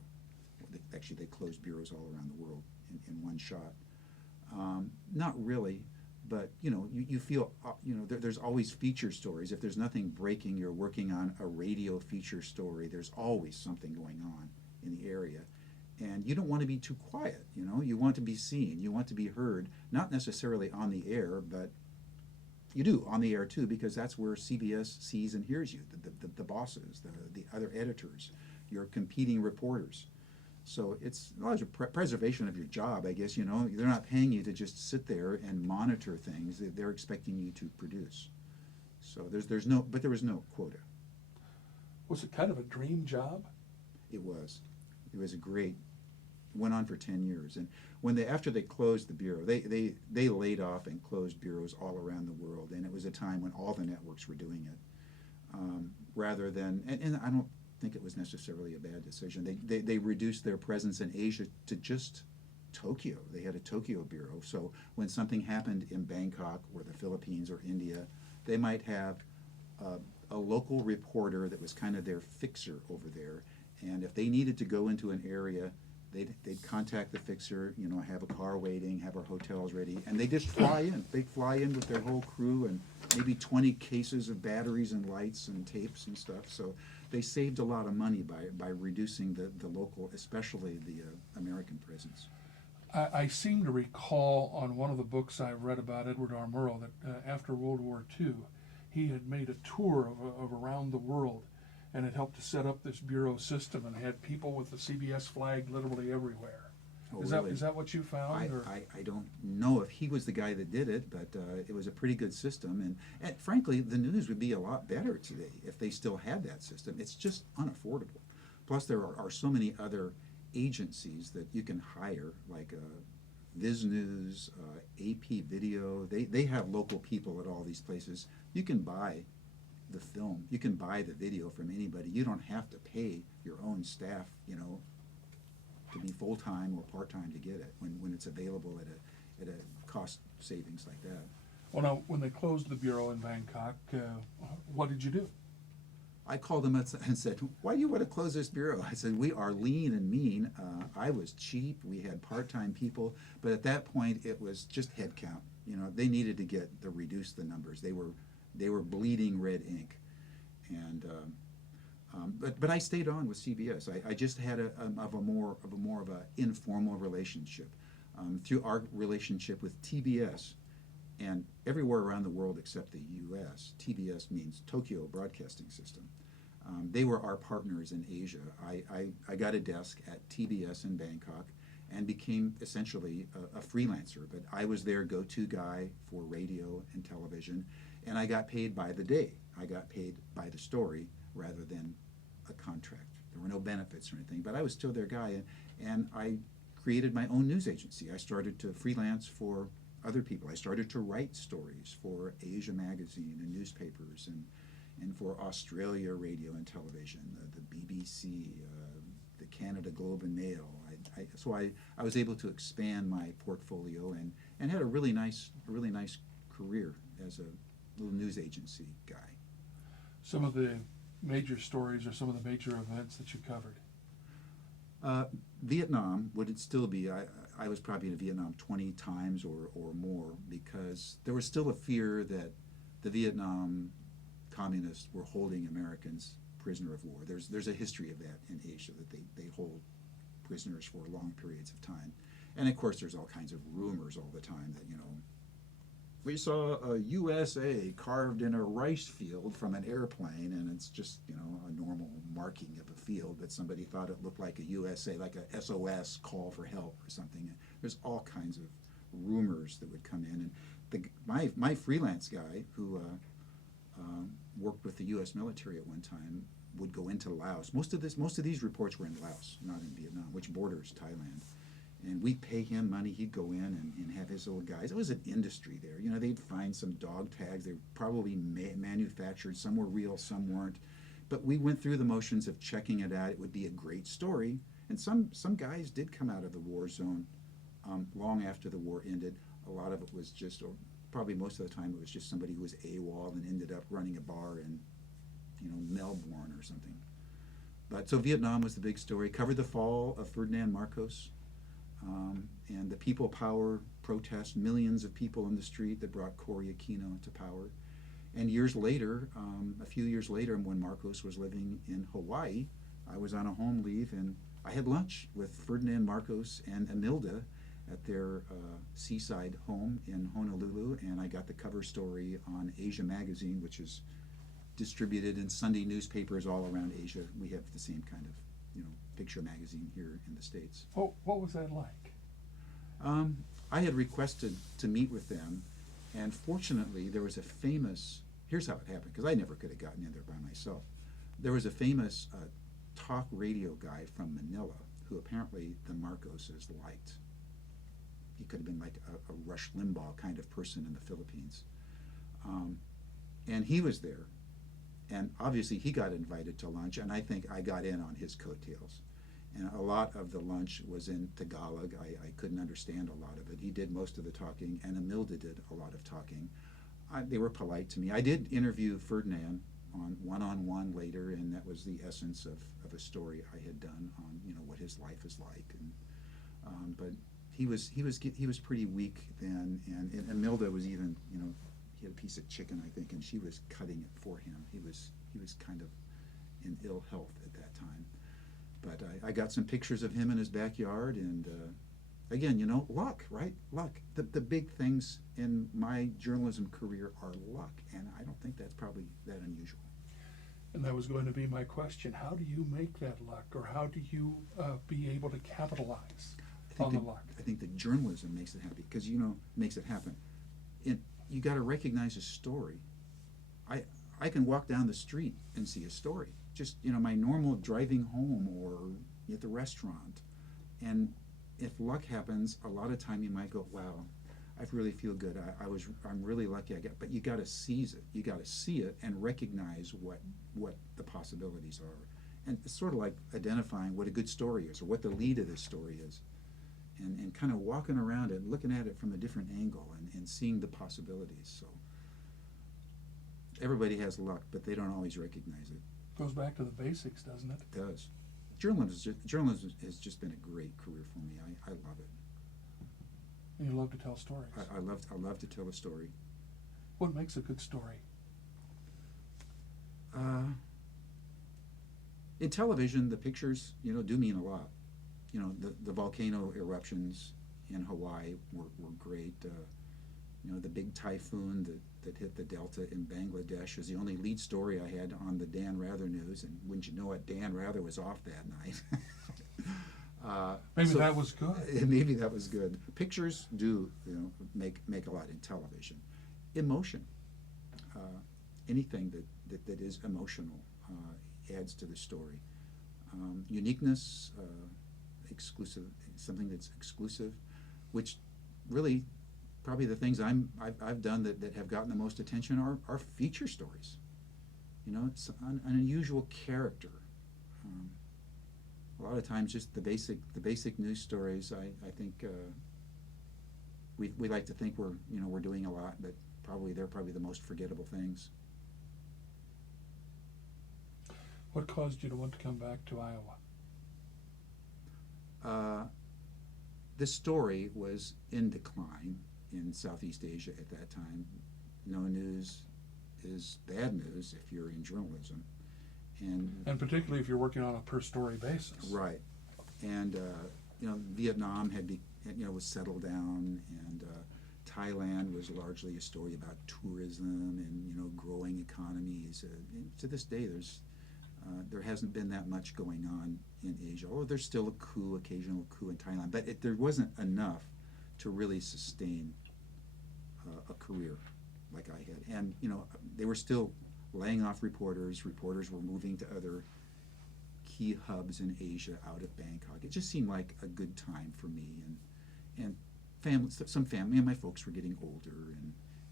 Actually, they closed bureaus all around the world in one shot. Not really, but you feel there's always feature stories. If there's nothing breaking, you're working on a radio feature story. There's always something going on in the area. And you don't want to be too quiet, you want to be seen, you want to be heard, not necessarily on the air, but you do on the air too, because that's where CBS sees and hears you, the bosses, the other editors, your competing reporters. So it's a lot of preservation of your job, I guess, they're not paying you to just sit there and monitor things, they're expecting you to produce. So there was no quota. Was it kind of a dream job? It was went on for 10 years. And after they closed the bureau, they laid off and closed bureaus all around the world. And it was a time when all the networks were doing it, rather than, and I don't think it was necessarily a bad decision. They reduced their presence in Asia to just Tokyo. They had a Tokyo bureau. So when something happened in Bangkok or the Philippines or India, they might have a local reporter that was kind of their fixer over there. And if they needed to go into an area, they'd contact the fixer, have a car waiting, have our hotels ready, and they just fly in. They fly in with their whole crew and maybe 20 cases of batteries and lights and tapes and stuff. So they saved a lot of money by reducing the local, especially the American presence. I seem to recall on one of the books I read about Edward R. Murrow that after World War II, he had made a tour of around the world, and it helped to set up this bureau system and had people with the CBS flag literally everywhere. Oh, Is really? that what you found? I don't know if he was the guy that did it, but it was a pretty good system. And frankly, the news would be a lot better today if they still had that system. It's just unaffordable. Plus, there are so many other agencies that you can hire, like Viz News, AP Video. They have local people at all these places. You can buy the film. You can buy the video from anybody. You don't have to pay your own staff, to be full-time or part-time to get it when it's available at a cost savings like that. Well, now, when they closed the bureau in Bangkok, what did you do? I called them and said, why do you want to close this bureau? I said, we are lean and mean. I was cheap. We had part-time people. But at that point, it was just head count. They needed to reduce the numbers. They were bleeding red ink. And but I stayed on with CBS. I just had a more of a informal relationship through our relationship with TBS, and everywhere around the world except the U.S. TBS means Tokyo Broadcasting System. They were our partners in Asia. I got a desk at TBS in Bangkok, and became essentially a freelancer. But I was their go-to guy for radio and television, and I got paid by the day. I got paid by the story rather than a contract. There were no benefits or anything, but I was still their guy, and I created my own news agency. I started to freelance for other people. I started to write stories for Asia Magazine and newspapers, and for Australia radio and television, the BBC, the Canada Globe and Mail. So I was able to expand my portfolio and had a really nice career as a little news agency guy. Some of the major stories or some of the major events that you covered? Vietnam, would it still be? I was probably in Vietnam 20 times or more, because there was still a fear that the Vietnam communists were holding Americans prisoner of war. There's a history of that in Asia, that they hold prisoners for long periods of time. And of course there's all kinds of rumors all the time that, we saw a USA carved in a rice field from an airplane, and it's just, a normal marking of a field, but somebody thought it looked like a USA, like a SOS call for help or something. There's all kinds of rumors that would come in. And my freelance guy, who worked with the U.S. military at one time, would go into Laos. Most of these reports were in Laos, not in Vietnam, which borders Thailand. And we'd pay him money. He'd go in and have his little guys. It was an industry there. They'd find some dog tags. They were probably manufactured. Some were real, some weren't. But we went through the motions of checking it out. It would be a great story. And some guys did come out of the war zone long after the war ended. A lot of it was just, or probably most of the time, it was just somebody who was AWOL and ended up running a bar in, Melbourne or something. But so Vietnam was the big story. Covered the fall of Ferdinand Marcos. And the people power protest, millions of people in the street that brought Cory Aquino to power. And years later, a few years later, when Marcos was living in Hawaii, I was on a home leave, and I had lunch with Ferdinand Marcos and Imelda at their seaside home in Honolulu, and I got the cover story on Asia Magazine, which is distributed in Sunday newspapers all around Asia. We have the same kind of, picture magazine here in the States. What was that like? I had requested to meet with them, and fortunately there was a famous, here's how it happened, because I never could have gotten in there by myself. There was a famous talk radio guy from Manila who apparently the Marcoses liked. He could have been like a Rush Limbaugh kind of person in the Philippines. And he was there. And obviously he got invited to lunch, and I think I got in on his coattails. And a lot of the lunch was in Tagalog. I couldn't understand a lot of it. He did most of the talking, and Imelda did a lot of talking. They were polite to me. I did interview Ferdinand on one-on-one later, and that was the essence of a story I had done on what his life is like. And but he was pretty weak then, and Imelda was even he had a piece of chicken, I think, and she was cutting it for him. He was kind of in ill health at that time. But I got some pictures of him in his backyard, and again, luck, right? Luck. The big things in my journalism career are luck, and I don't think that's probably that unusual. And that was going to be my question. How do you make that luck, or how do you be able to capitalize on the luck? I think that journalism makes it happen, because makes it happen. You got to recognize a story. I can walk down the street and see a story. Just my normal driving home or at the restaurant, and if luck happens, a lot of time you might go, wow, I really feel good. I'm really lucky. But you got to seize it. You got to see it and recognize what the possibilities are, and it's sort of like identifying what a good story is or what the lead of this story is, and kind of walking around it, looking at it from a different angle, and seeing the possibilities. So everybody has luck, but they don't always recognize it. Goes back to the basics, doesn't it? It does. Journalism has just been a great career for me. I love it. And you love to tell stories. I love to tell a story. What makes a good story? In television, the pictures, do mean a lot. The volcano eruptions in Hawaii were great. The big typhoon that hit the Delta in Bangladesh is the only lead story I had on the Dan Rather News, and wouldn't you know it, Dan Rather was off that night. Maybe so- that was good. Maybe that was good. Pictures do, make a lot in television. Emotion, anything that is emotional adds to the story. Uniqueness, exclusive, something that's exclusive, which really probably the things I've done that have gotten the most attention are feature stories. It's an unusual character. A lot of times, just the basic news stories. I think we like to think we're doing a lot, but they're probably the most forgettable things. What caused you to want to come back to Iowa? The story was in decline in Southeast Asia at that time. No news is bad news if you're in journalism, And particularly if you're working on a per story basis. right. And Vietnam was settled down, and Thailand was largely a story about tourism and growing economies. And to this day, there hasn't been that much going on in Asia. Although there's still occasional coup in Thailand, but there wasn't enough to really sustain a career like I had. And they were still laying off reporters. Reporters were moving to other key hubs in Asia out of Bangkok. It just seemed like a good time for me, and some family, and my folks were getting older,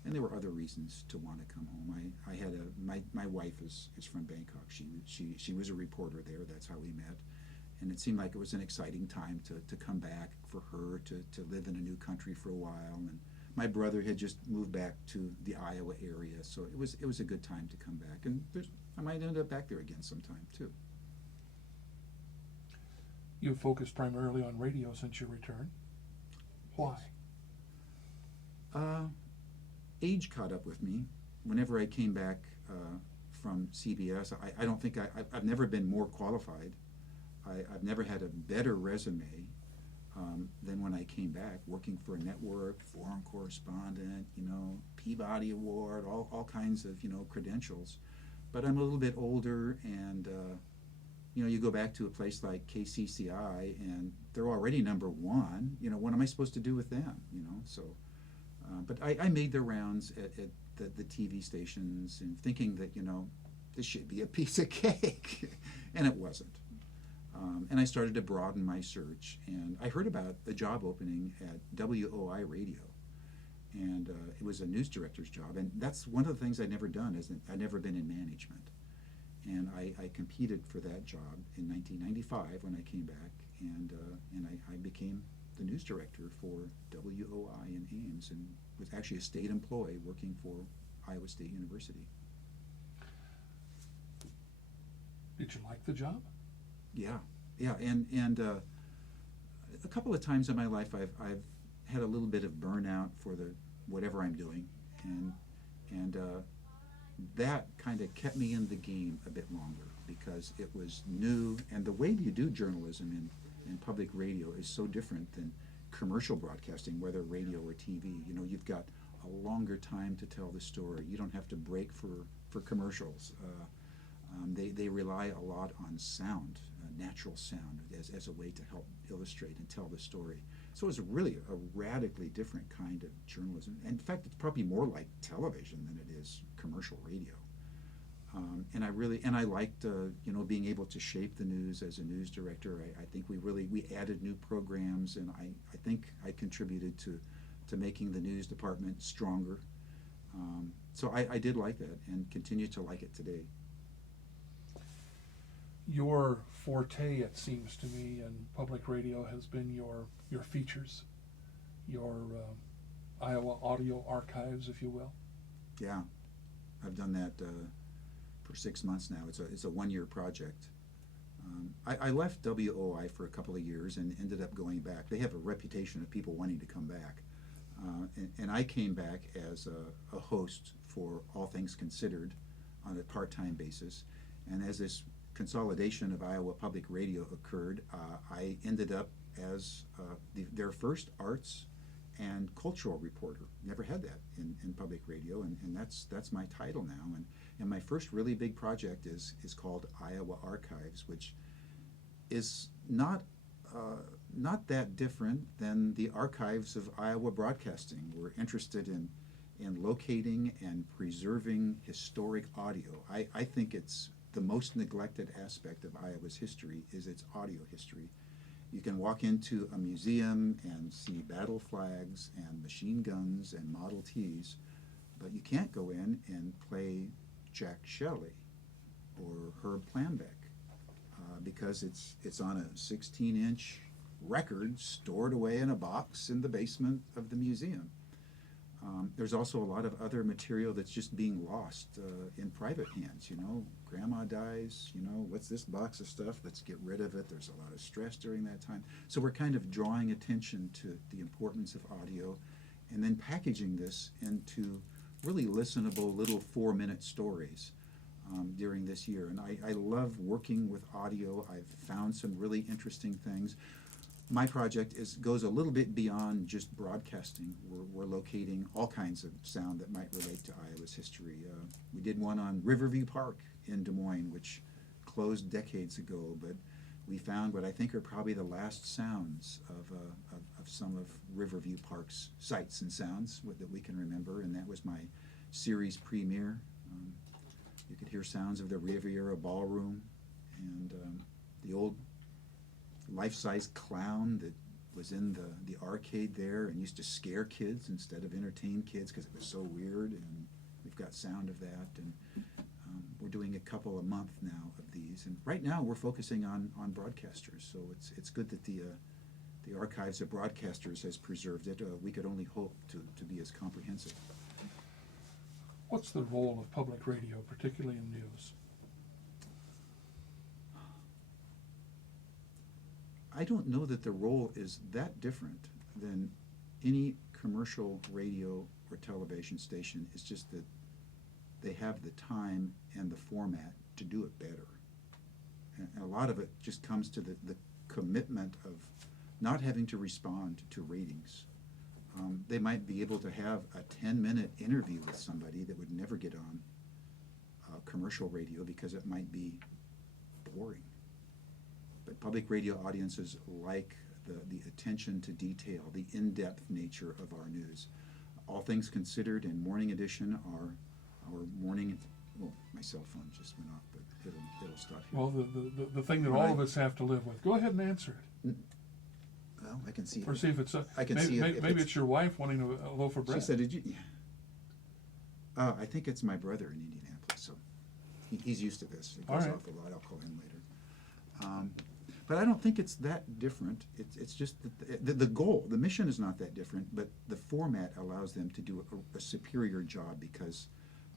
and there were other reasons to want to come home. I had my wife is from Bangkok. She was a reporter there. That's how we met, and it seemed like it was an exciting time to come back for her to live in a new country for a while. And my brother had just moved back to the Iowa area, so it was a good time to come back. And I might end up back there again sometime too. You've focused primarily on radio since your return. Why? Age caught up with me. Whenever I came back from CBS, I don't think I've never been more qualified. I've never had a better resume than when I came back, working for a network, foreign correspondent, Peabody Award, all kinds of credentials. But I'm a little bit older, and you go back to a place like KCCI, and they're already number one. What am I supposed to do with them? So. But I made the rounds at the TV stations, and thinking that this should be a piece of cake, and it wasn't. And I started to broaden my search, and I heard about a job opening at WOI Radio, and it was a news director's job, and that's one of the things I'd never done. I'd never been in management, and I competed for that job in 1995 when I came back, and I became the news director for WOI in Ames, and was actually a state employee working for Iowa State University. Did you like the job? Yeah, and a couple of times in my life I've had a little bit of burnout for whatever I'm doing, and that kind of kept me in the game a bit longer, because it was new, and the way you do journalism in public radio is so different than commercial broadcasting, whether radio or TV. You've got a longer time to tell the story. You don't have to break for commercials. They rely a lot on sound, natural sound, as a way to help illustrate and tell the story. So it's really a radically different kind of journalism. And in fact, it's probably more like television than it is commercial radio. And I liked being able to shape the news as a news director. I think we added new programs, and I think I contributed to making the news department stronger. So I did like that, and continue to like it today. Your forte, it seems to me, in public radio has been your features, your Iowa audio archives, if you will. Yeah, I've done that for 6 months now. It's a 1-year project. I left WOI for a couple of years and ended up going back. They have a reputation of people wanting to come back. And I came back as a host for All Things Considered on a part-time basis. And as this consolidation of Iowa Public Radio occurred, I ended up as their first arts and cultural reporter. Never had that in public radio, and that's my title now. And my first really big project is called Iowa Archives, which is not not that different than the archives of Iowa broadcasting. We're interested in locating and preserving historic audio. I think it's the most neglected aspect of Iowa's history is its audio history. You can walk into a museum and see battle flags and machine guns and Model Ts, but you can't go in and play Jack Shelley or Herb Planbeck because it's on a 16-inch record stored away in a box in the basement of the museum. There's also a lot of other material that's just being lost in private hands. You know, grandma dies, you know, what's this box of stuff? Let's get rid of it. There's a lot of stress during that time. So we're kind of drawing attention to the importance of audio and then packaging this into really listenable little 4-minute stories during this year. And I love working with audio. I've found some really interesting things. My project goes a little bit beyond just broadcasting. We're locating all kinds of sound that might relate to Iowa's history. We did one on Riverview Park in Des Moines, which closed decades ago, but we found what I think are probably the last sounds of some of Riverview Park's sights and sounds that we can remember, and that was my series premiere. You could hear sounds of the Riviera Ballroom and the old life-size clown that was in the arcade there and used to scare kids instead of entertain kids because it was so weird, and we've got sound of that, and we're doing a couple a month now of these, and right now we're focusing on broadcasters, so it's good that the archives of broadcasters has preserved it. We could only hope to be as comprehensive. What's the role of public radio, particularly in news? I don't know that the role is that different than any commercial radio or television station. It's just that they have the time and the format to do it better. And a lot of it just comes to the commitment of not having to respond to ratings. They might be able to have a 10-minute interview with somebody that would never get on commercial radio because it might be boring. But public radio audiences like the attention to detail, the in-depth nature of our news. All Things Considered and Morning Edition are our morning. Well, my cell phone just went off, but it'll stop here. Well, the thing that all of us have to live with. Go ahead and answer it. Well, I can see. Or see if it's I can maybe, see it. maybe it's your wife wanting a loaf of bread. She said, "Did you?" Yeah. I think it's my brother in Indianapolis, so he's used to this. It goes All right. off a lot. I'll call him later. But I don't think it's that different. It's just that the goal, the mission is not that different, but the format allows them to do a superior job because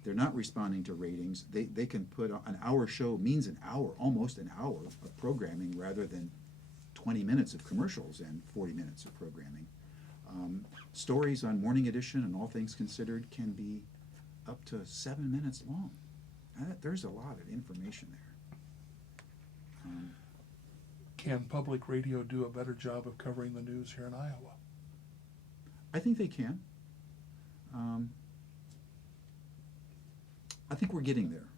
they're not responding to ratings. They can put an hour show means an hour, almost an hour of programming rather than 20 minutes of commercials and 40 minutes of programming. Stories on Morning Edition and All Things Considered can be up to 7 minutes long. There's a lot of information there. Can public radio do a better job of covering the news here in Iowa? I think they can. I think we're getting there.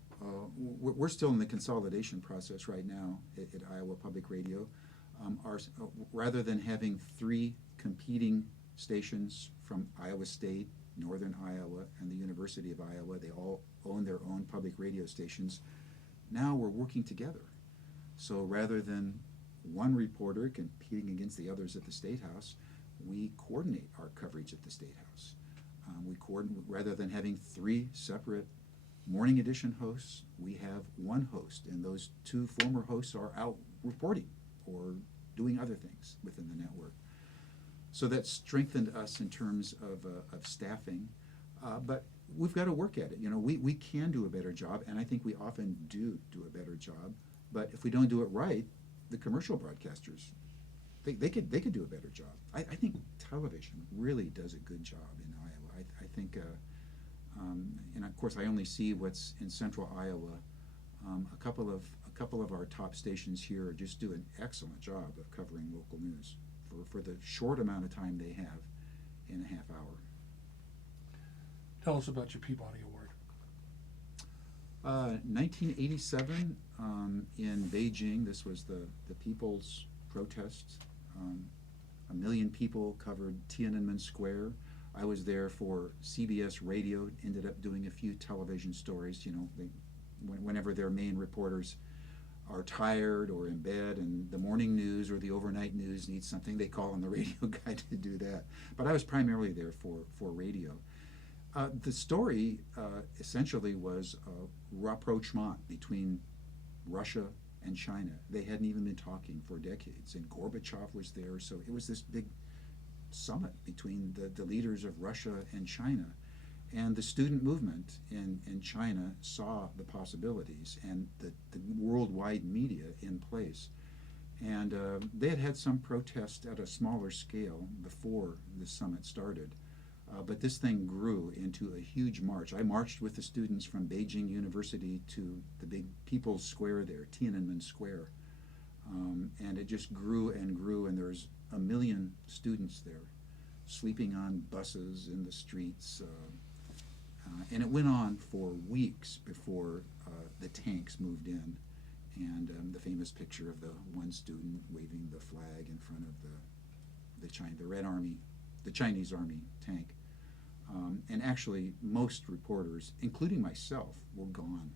We're still in the consolidation process right now at Iowa Public Radio. Rather than having 3 competing stations from Iowa State, Northern Iowa, and the University of Iowa, they all own their own public radio stations. Now we're working together. So rather than one reporter competing against the others at the State House, we coordinate our coverage at the State House. Rather than having 3 separate Morning Edition hosts, we have one host, and those 2 former hosts are out reporting or doing other things within the network. So that strengthened us in terms of staffing, but we've got to work at it. You know, we can do a better job, and I think we often do a better job. But if we don't do it right, the commercial broadcasters, they could do a better job. I think television really does a good job in Iowa. I think, and of course, I only see what's in Central Iowa. A couple of our top stations here just do an excellent job of covering local news for the short amount of time they have in a half hour. Tell us about your Peabody Award. 1987 in Beijing. This was the People's protest. 1 million people covered Tiananmen Square. I was there for CBS Radio, ended up doing a few television stories. Whenever their main reporters are tired or in bed and the morning news or the overnight news needs something, they call on the radio guy to do that. But I was primarily there for radio. The story essentially was a rapprochement between Russia and China. They hadn't even been talking for decades, and Gorbachev was there, so it was this big summit between the leaders of Russia and China. And the student movement in China saw the possibilities and the worldwide media in place. And they had some protest at a smaller scale before the summit started. But this thing grew into a huge march. I marched with the students from Beijing University to the big People's Square there, Tiananmen Square. And it just grew, and there's 1 million students there, sleeping on buses in the streets. And it went on for weeks before the tanks moved in. And the famous picture of the one student waving the flag in front of the Red Army, the Chinese Army tank. And actually, most reporters, including myself, were gone.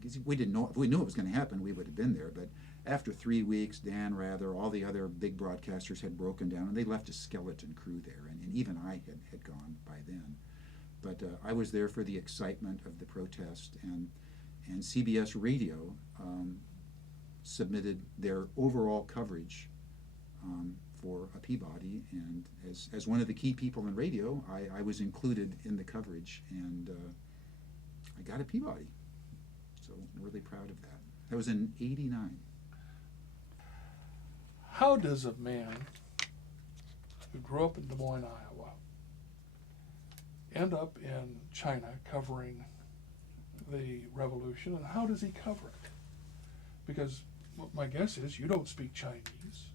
Because we didn't know. If we knew it was going to happen, we would have been there. But after 3 weeks, Dan Rather, all the other big broadcasters had broken down, and they left a skeleton crew there. And even I had gone by then. But I was there for the excitement of the protest, and CBS Radio submitted their overall coverage for a Peabody, and as one of the key people in radio, I was included in the coverage, and I got a Peabody. So I'm really proud of that. That was in '89. How does a man who grew up in Des Moines, Iowa, end up in China covering the revolution, and how does he cover it? Because my guess is you don't speak Chinese.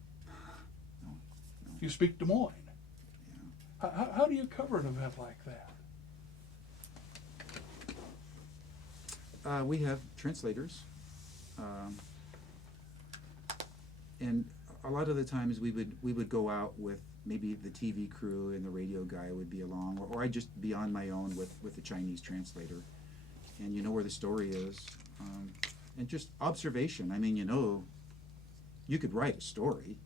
No. You speak Des Moines. Yeah. How do you cover an event like that? We have translators, and a lot of the times we would go out with maybe the TV crew, and the radio guy would be along, or I'd just be on my own with the Chinese translator, and you know where the story is, and just observation. I mean, you could write a story.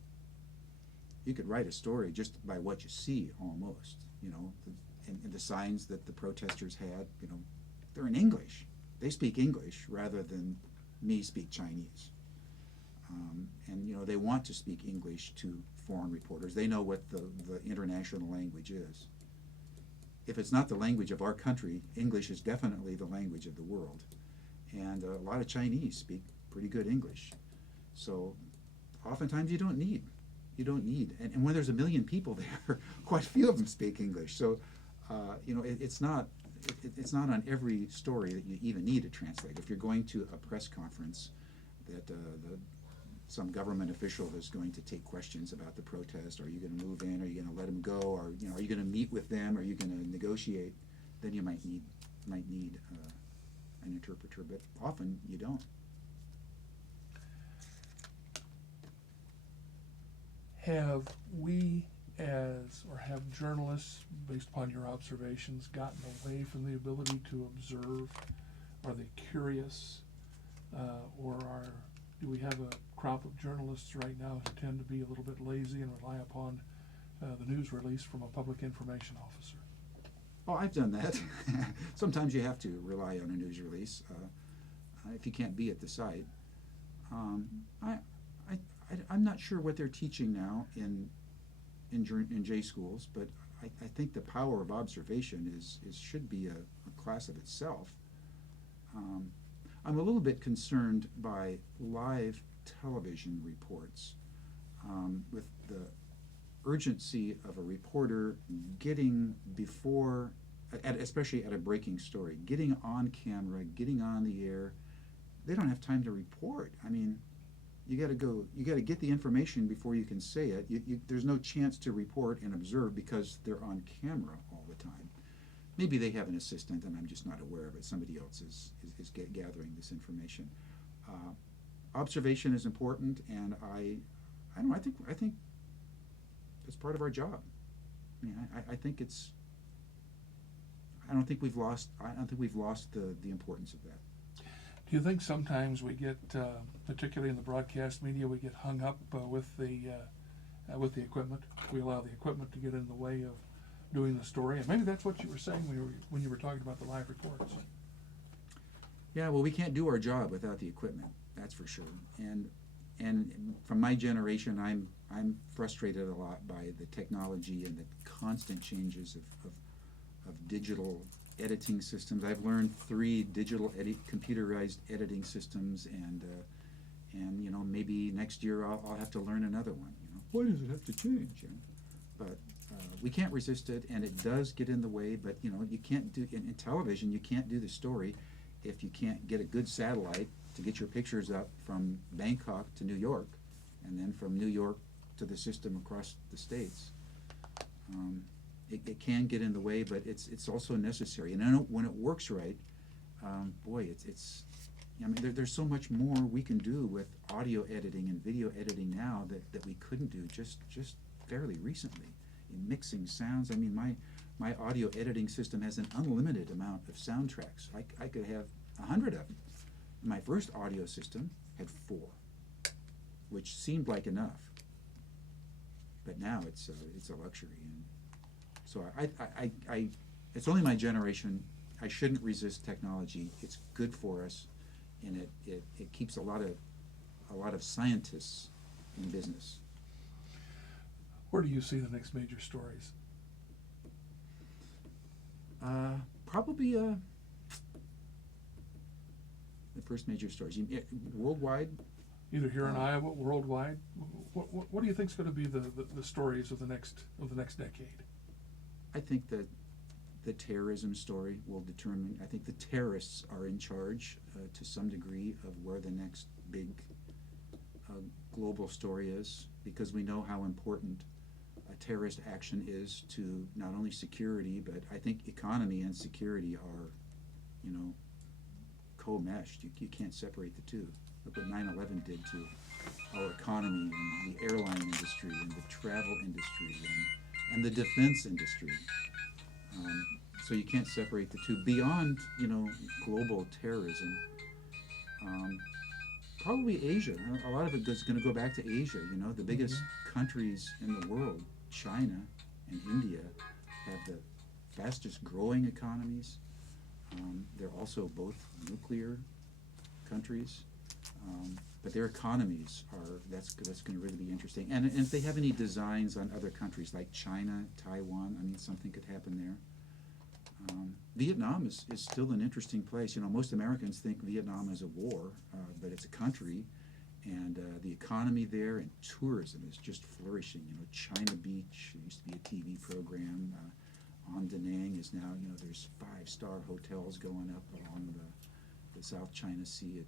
You could write a story just by what you see, almost. And the signs that the protesters had. They're in English. They speak English rather than me speak Chinese. And they want to speak English to foreign reporters. They know what the international language is. If it's not the language of our country, English is definitely the language of the world. And a lot of Chinese speak pretty good English. So oftentimes you don't need. And when there's 1 million people there, quite a few of them speak English. So, it's not on every story that you even need a translator. If you're going to a press conference that some government official is going to take questions about the protest, are you going to move in, are you going to let them go, or are you going to meet with them, are you going to negotiate, then you might need an interpreter, but often you don't. Have journalists, based upon your observations, gotten away from the ability to observe? Are they curious, or do we have a crop of journalists right now who tend to be a little bit lazy and rely upon the news release from a public information officer? Oh, I've done that. Sometimes you have to rely on a news release if you can't be at the site. I'm not sure what they're teaching now in J schools, but I think the power of observation should be a class of itself. I'm a little bit concerned by live television reports, with the urgency of a reporter getting before, especially at a breaking story, getting on camera, getting on the air. They don't have time to report. I mean, you got to get the information before you can say it. There's no chance to report and observe because they're on camera all the time. Maybe they have an assistant and I'm just not aware of it. Somebody else is gathering this information. Observation is important, and I don't know, I think that's part of our job. I mean, I think it's, I don't think we've lost the importance of that. Do you think sometimes we get, particularly in the broadcast media, we get hung up with the equipment? We allow the equipment to get in the way of doing the story, and maybe that's what you were saying when you were talking about the live reports. Yeah, well, we can't do our job without the equipment. That's for sure. And from my generation, I'm frustrated a lot by the technology and the constant changes of digital editing systems. I've learned 3 digital computerized editing systems, and you know, maybe next year I'll have to learn another one. You know, why does it have to change? You know? But we can't resist it, and it does get in the way. But you know, you can't do in television. You can't do the story if you can't get a good satellite to get your pictures up from Bangkok to New York, and then from New York to the system across the states. It can get in the way, but it's also necessary. And I know when it works right, boy, it's I mean, there's so much more we can do with audio editing and video editing now that we couldn't do just fairly recently. In mixing sounds, I mean, my audio editing system has an unlimited amount of soundtracks. I could have 100 of them. My first audio system had 4, which seemed like enough. But now it's a luxury, and so I it's only my generation. I shouldn't resist technology. It's good for us, and it keeps a lot of scientists in business. Where do you see the next major stories? Probably the first major stories. Worldwide. Either here in Iowa, worldwide. What do you think is going to be the stories of the next decade? I think that the terrorism story will determine. I think the terrorists are in charge to some degree of where the next big global story is, because we know how important terrorist action is to not only security, but I think economy and security are, you know, co-meshed. You can't separate the two. Look what 9/11 did to our economy and the airline industry and the travel industry and the defense industry. So you can't separate the two. Beyond, you know, global terrorism, probably Asia. A lot of it is going to go back to Asia. You know, the biggest countries in the world, China and India, have the fastest growing economies. They're also both nuclear countries, but their economies that's going to really be interesting. And if they have any designs on other countries like China, Taiwan, I mean, something could happen there. Vietnam is still an interesting place. You know, most Americans think Vietnam is a war, but it's a country, and the economy there and tourism is just flourishing. You know, China Beach, it used to be a TV program. On Da Nang is now, you know, there's 5-star hotels going up along the South China Sea.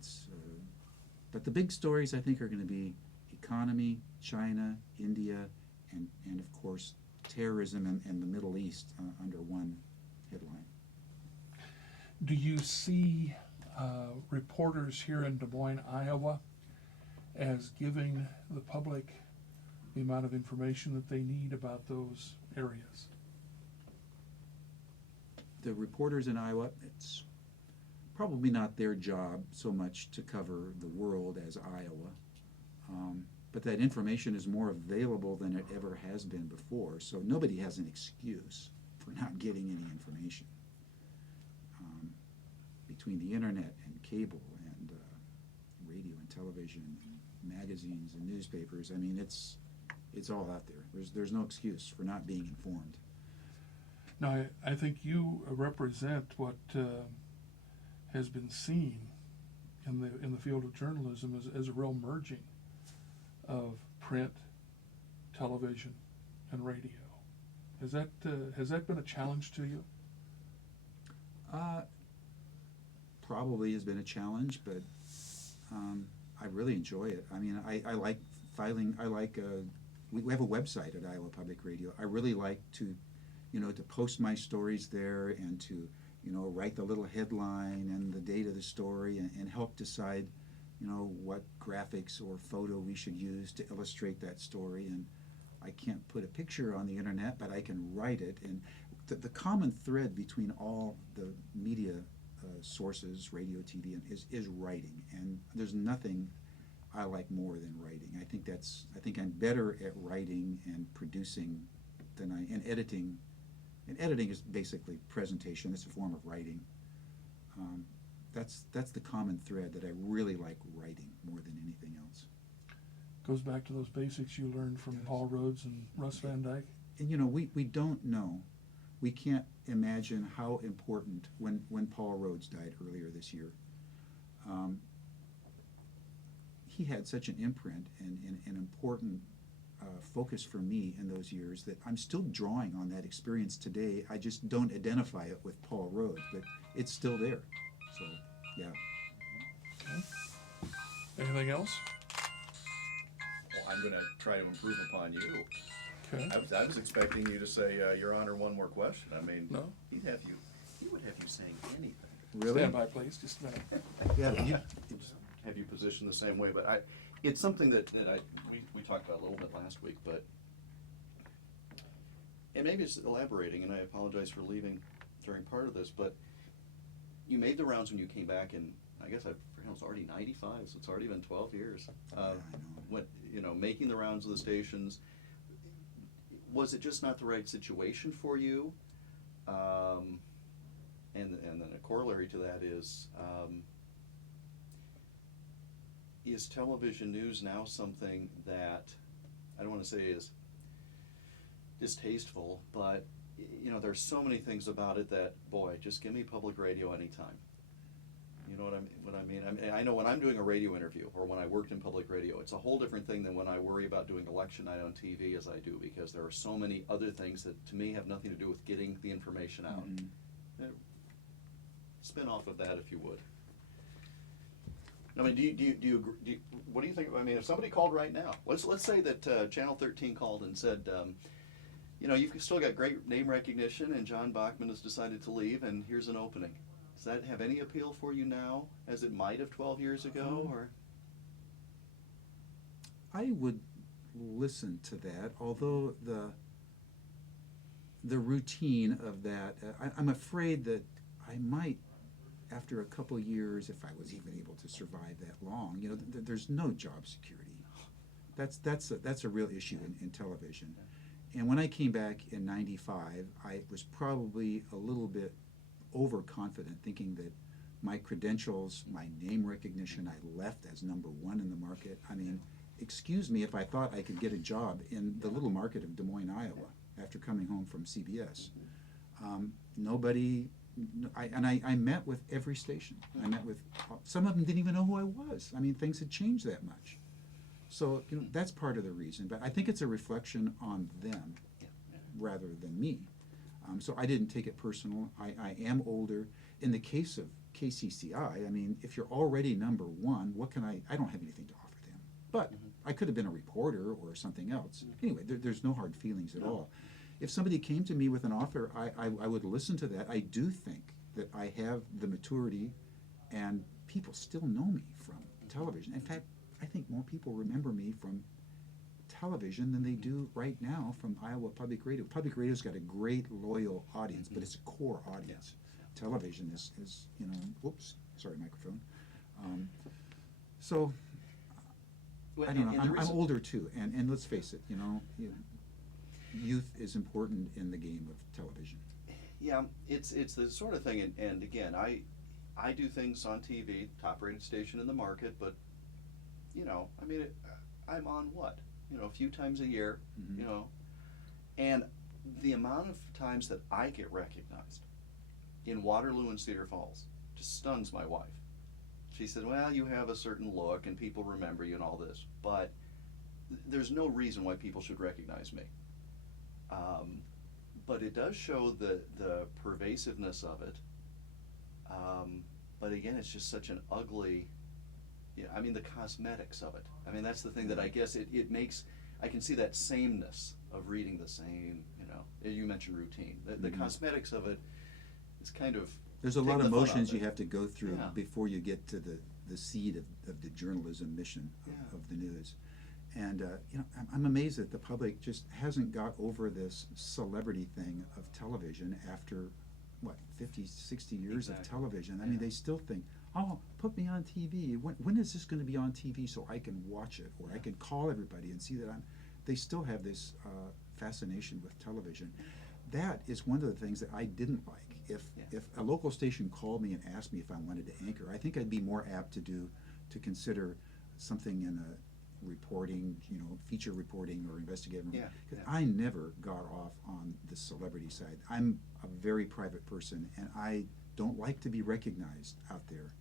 But the big stories, I think, are going to be economy, China, India, and of course terrorism and the Middle East under one headline. Do you see reporters here in Des Moines, Iowa, as giving the public the amount of information that they need about those areas? The reporters in Iowa, it's probably not their job so much to cover the world as Iowa, but that information is more available than it ever has been before, so nobody has an excuse for not getting any information. Between the internet and cable and radio and television and magazines and newspapers, I mean, it's all out there. There's no excuse for not being informed. Now, I think you represent what has been seen in the field of journalism as a real merging of print, television, and radio. Has that been a challenge to you? Probably has been a challenge, but I really enjoy it. I mean, I like filing. We have a website at Iowa Public Radio. I really like to, you know, to post my stories there and to, you know, write the little headline and the date of the story and help decide, what graphics or photo we should use to illustrate that story. And I can't put a picture on the internet, but I can write it. And the common thread between all the media sources, radio, TV, is writing. And there's nothing I like more than writing. I think I'm better at writing and producing and editing. And editing is basically presentation. It's a form of writing. That's the common thread that I really like writing more than anything else. Goes back to those basics you learned from Paul Rhodes and Russ Van Dyke. And we don't know. We can't imagine how important when Paul Rhodes died earlier this year. He had such an imprint and an important focus for me in those years that I'm still drawing on that experience today. I just don't identify it with Paul Rhodes, but it's still there. So, yeah. Anything else? Well, I'm going to try to improve upon you. Okay. I was expecting you to say, Your Honor, one more question. I mean, No. He would have you saying anything. Really? Stand by, please. Just a minute. Yeah. Have you positioned the same way, but it's something that we talked about a little bit last week, but and maybe it's elaborating, and I apologize for leaving during part of this, but you made the rounds when you came back, and I guess it's already 95, so it's already been 12 years. I know. Making the rounds of the stations, was it just not the right situation for you? And then a corollary to that is television news now something that I don't want to say is distasteful, but there's so many things about it that, boy, just give me public radio anytime. You know what I mean? I know when I'm doing a radio interview or when I worked in public radio, it's a whole different thing than when I worry about doing election night on TV as I do, because there are so many other things that to me have nothing to do with getting the information out. Mm-hmm. Spin off of that if you would. I mean, do you agree? What do you think? I mean, if somebody called right now, let's say that Channel 13 called and said, you've still got great name recognition, and John Bachman has decided to leave, and here's an opening. Does that have any appeal for you now, as it might have 12 years ago, or? I would listen to that, although the routine of that, I'm afraid that I might, after a couple years, if I was even able to survive that long, there's no job security. That's a real issue in television. And when I came back in '95, I was probably a little bit overconfident, thinking that my credentials, my name recognition, I left as number one in the market. I mean, excuse me if I thought I could get a job in the little market of Des Moines, Iowa, after coming home from CBS. I met with every station. I met with, some of them didn't even know who I was. I mean, things had changed that much. So, that's part of the reason. But I think it's a reflection on them rather than me. So I didn't take it personal. I am older. In the case of KCCI, I mean, if you're already number one, I don't have anything to offer them. But I could have been a reporter or something else. Anyway, there's no hard feelings at all. If somebody came to me with an offer, I would listen to that. I do think that I have the maturity, and people still know me from television. In fact, I think more people remember me from television than they do right now from Iowa Public Radio. Public Radio's got a great, loyal audience, but it's a core audience. Television is whoops, sorry, microphone. So, I don't know, I'm older too, and let's face it, youth is important in the game of television. Yeah, it's the sort of thing, and again, I do things on TV, top-rated station in the market, but, I'm on what? A few times a year, and the amount of times that I get recognized in Waterloo and Cedar Falls just stuns my wife. She said, well, you have a certain look and people remember you and all this, but there's no reason why people should recognize me. But it does show the pervasiveness of it. But again, it's just such an ugly, the cosmetics of it. That's the thing that I guess it makes, I can see that sameness of reading the same, you mentioned routine. The cosmetics of it is kind of, there's a lot of motions you have to go through before you get to the seed of the journalism mission Yeah. of the news. And I'm amazed that the public just hasn't got over this celebrity thing of television after, what, 50, 60 years Exactly. of television. I Yeah. mean, they still think, oh, put me on TV. When is this going to be on TV so I can watch it, or I can call everybody and see that they still have this fascination with television. That is one of the things that I didn't like. If a local station called me and asked me if I wanted to anchor, I think I'd be more apt to consider something in a reporting, feature reporting or investigative. Yeah, Because yeah. I never got off on the celebrity side. I'm a very private person, and I don't like to be recognized out there.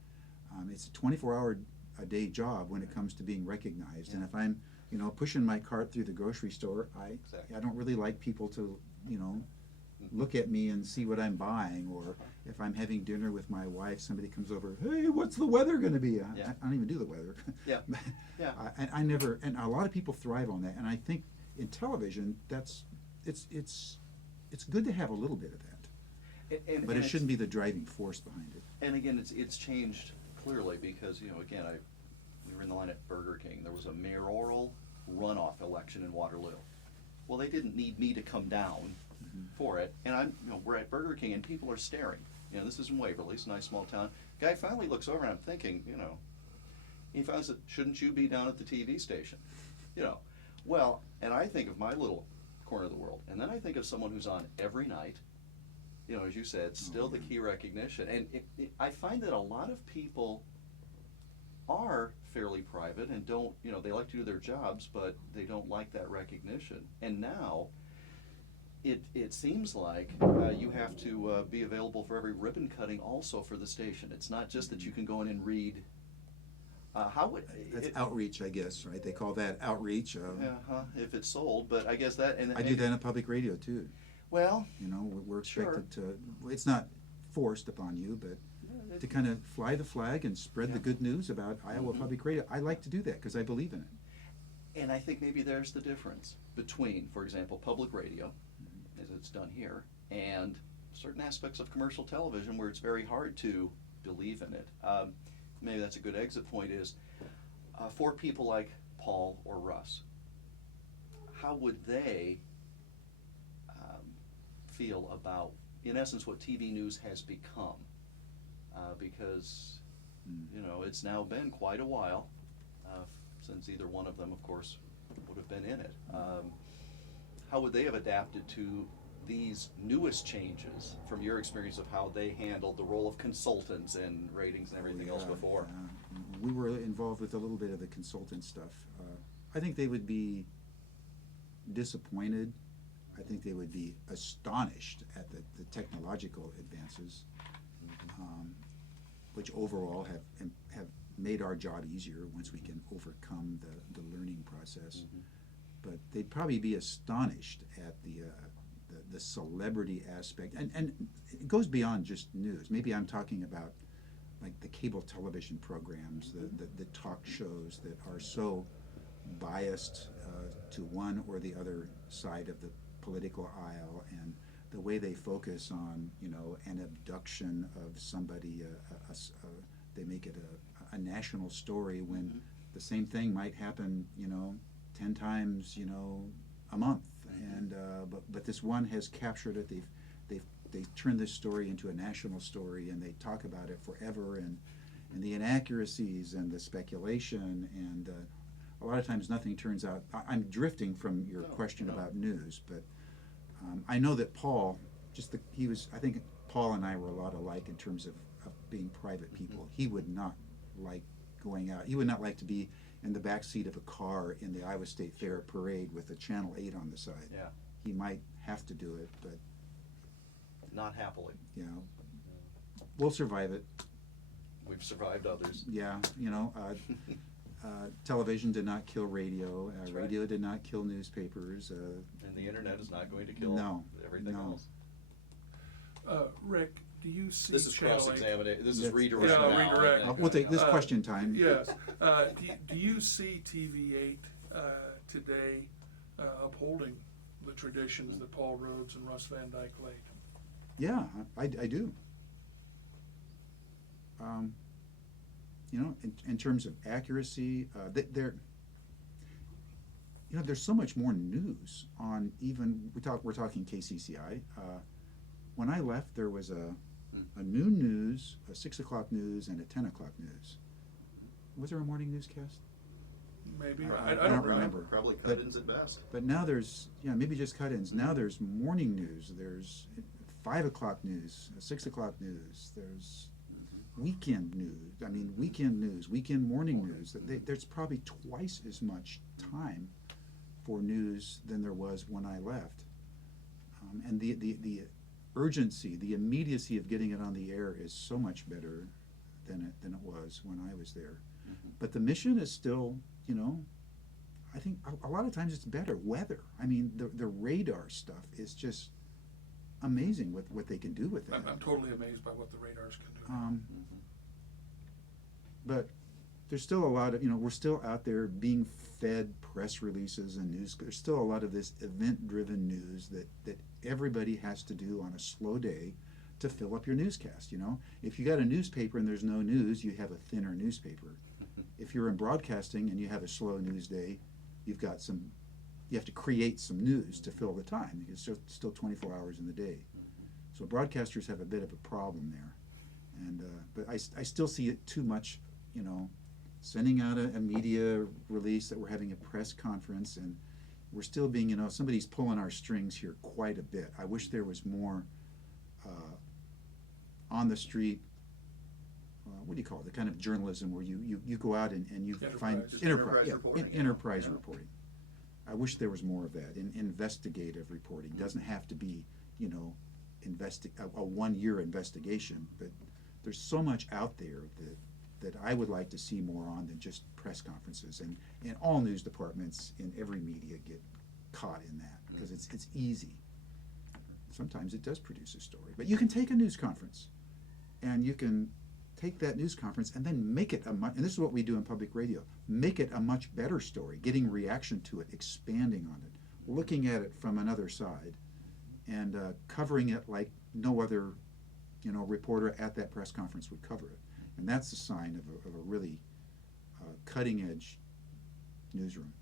It's a 24-hour a day job when it comes to being recognized. And Yeah. if I'm, pushing my cart through the grocery store, Exactly. I don't really like people to, look at me and see what I'm buying. Or if I'm having dinner with my wife, somebody comes over, hey, what's the weather going to be? Yeah. I don't even do the weather. Yeah. Yeah. I never, and a lot of people thrive on that. And I think in television, it's good to have a little bit of that. But it shouldn't be the driving force behind it. And again, it's changed clearly because, again, we were in the line at Burger King. There was a mayoral runoff election in Waterloo. Well, they didn't need me to come down for it. And we're at Burger King and people are staring. This is in Waverly, it's a nice small town. Guy finally looks over and I'm thinking, he finds that, shouldn't you be down at the TV station? Well, and I think of my little corner of the world. And then I think of someone who's on every night. As you said, still the key recognition. And I find that a lot of people are fairly private and don't, they like to do their jobs, but they don't like that recognition. And now, it seems like you have to be available for every ribbon cutting also for the station. It's not just that you can go in and read. That's outreach, I guess, right? They call that outreach. If it's sold, but I guess that. And I do that in public radio too. Well, we're expected to. It's not forced upon you, but to kind of fly the flag and spread the good news about Iowa Public Radio. I like to do that because I believe in it. And I think maybe there's the difference between, for example, public radio, as it's done here, and certain aspects of commercial television where it's very hard to believe in it. Maybe that's a good exit point is, for people like Paul or Russ, how would they feel about, in essence, what TV news has become? Because, it's now been quite a while since either one of them, of course, would have been in it. How would they have adapted to these newest changes from your experience of how they handled the role of consultants and ratings and everything else before? We were involved with a little bit of the consultant stuff. I think they would be disappointed. I think they would be astonished at the technological advances, which overall have made our job easier once we can overcome the learning process. But they'd probably be astonished at the celebrity aspect, and it goes beyond just news. Maybe I'm talking about like the cable television programs, the talk shows that are so biased to one or the other side of the political aisle, and the way they focus on an abduction of somebody. They make it a national story when the same thing might happen 10 times a month. And but this one has captured it. They've turned this story into a national story, and they talk about it forever, and the inaccuracies and the speculation, and a lot of times nothing turns out. I'm drifting from your question about news, but I know that Paul, I think Paul and I were a lot alike in terms of being private people. He would not like going out. He would not like to be in the back seat of a car in the Iowa State Fair parade with a Channel 8 on the side. Yeah. He might have to do it, but Not happily. We'll survive it. We've survived others. Yeah, television did not kill radio. That's right. Radio did not kill newspapers. And the internet is not going to kill everything no. else. Rick, do you see This is Channel 8? cross-examination. This is That's- redirect Yeah, now. redirect. We'll take this question time. Yes. Do you see TV8 today upholding the traditions that Paul Rhodes and Russ Van Dyke laid? Yeah, I do. you know, in terms of accuracy, they're, you know, there's so much more news on even, we're talking KCCI. When I left, there was a noon news, a 6 o'clock news, and a 10 o'clock news. Was there a morning newscast? Maybe, I I don't don't remember. Probably cut-ins at best. But now there's, yeah, maybe just cut-ins. Now there's morning news, there's 5 o'clock news, 6 o'clock news, there's weekend news, weekend morning news. There's probably twice as much time for news than there was when I left. And the urgency, the immediacy of getting it on the air is so much better than it was when I was there. But the mission is still, you know, I think a lot of times it's better. Weather. I mean, the radar stuff is just amazing with what they can do with that. I'm totally amazed by what the radars can do. But there's still a lot of, you know, we're still out there being fed press releases and news. There's still a lot of this event-driven news that everybody has to do on a slow day to fill up your newscast, you know. If you got a newspaper and there's no news, you have a thinner newspaper. If you're in broadcasting and you have a slow news day, you have to create some news to fill the time. It's still 24 hours in the day. So broadcasters have a bit of a problem there. And but I still see it too much, you know, sending out a media release that we're having a press conference, and we're still being, you know, somebody's pulling our strings here quite a bit. I wish there was more on the street, what do you call it, the kind of journalism where you go out and you find Enterprise reporting. enterprise Yeah. reporting. I wish there was more of that. Investigative reporting doesn't have to be, you know, a 1-year investigation, but there's so much out there that I would like to see more on than just press conferences, and all news departments in every media get caught in that because it's easy. Sometimes it does produce a story, but you can take a news conference and you can take that news conference and then make it and this is what we do in public radio, make it a much better story, getting reaction to it, expanding on it, looking at it from another side, and covering it like no other, you know, reporter at that press conference would cover it. And that's a sign of a really cutting edge newsroom.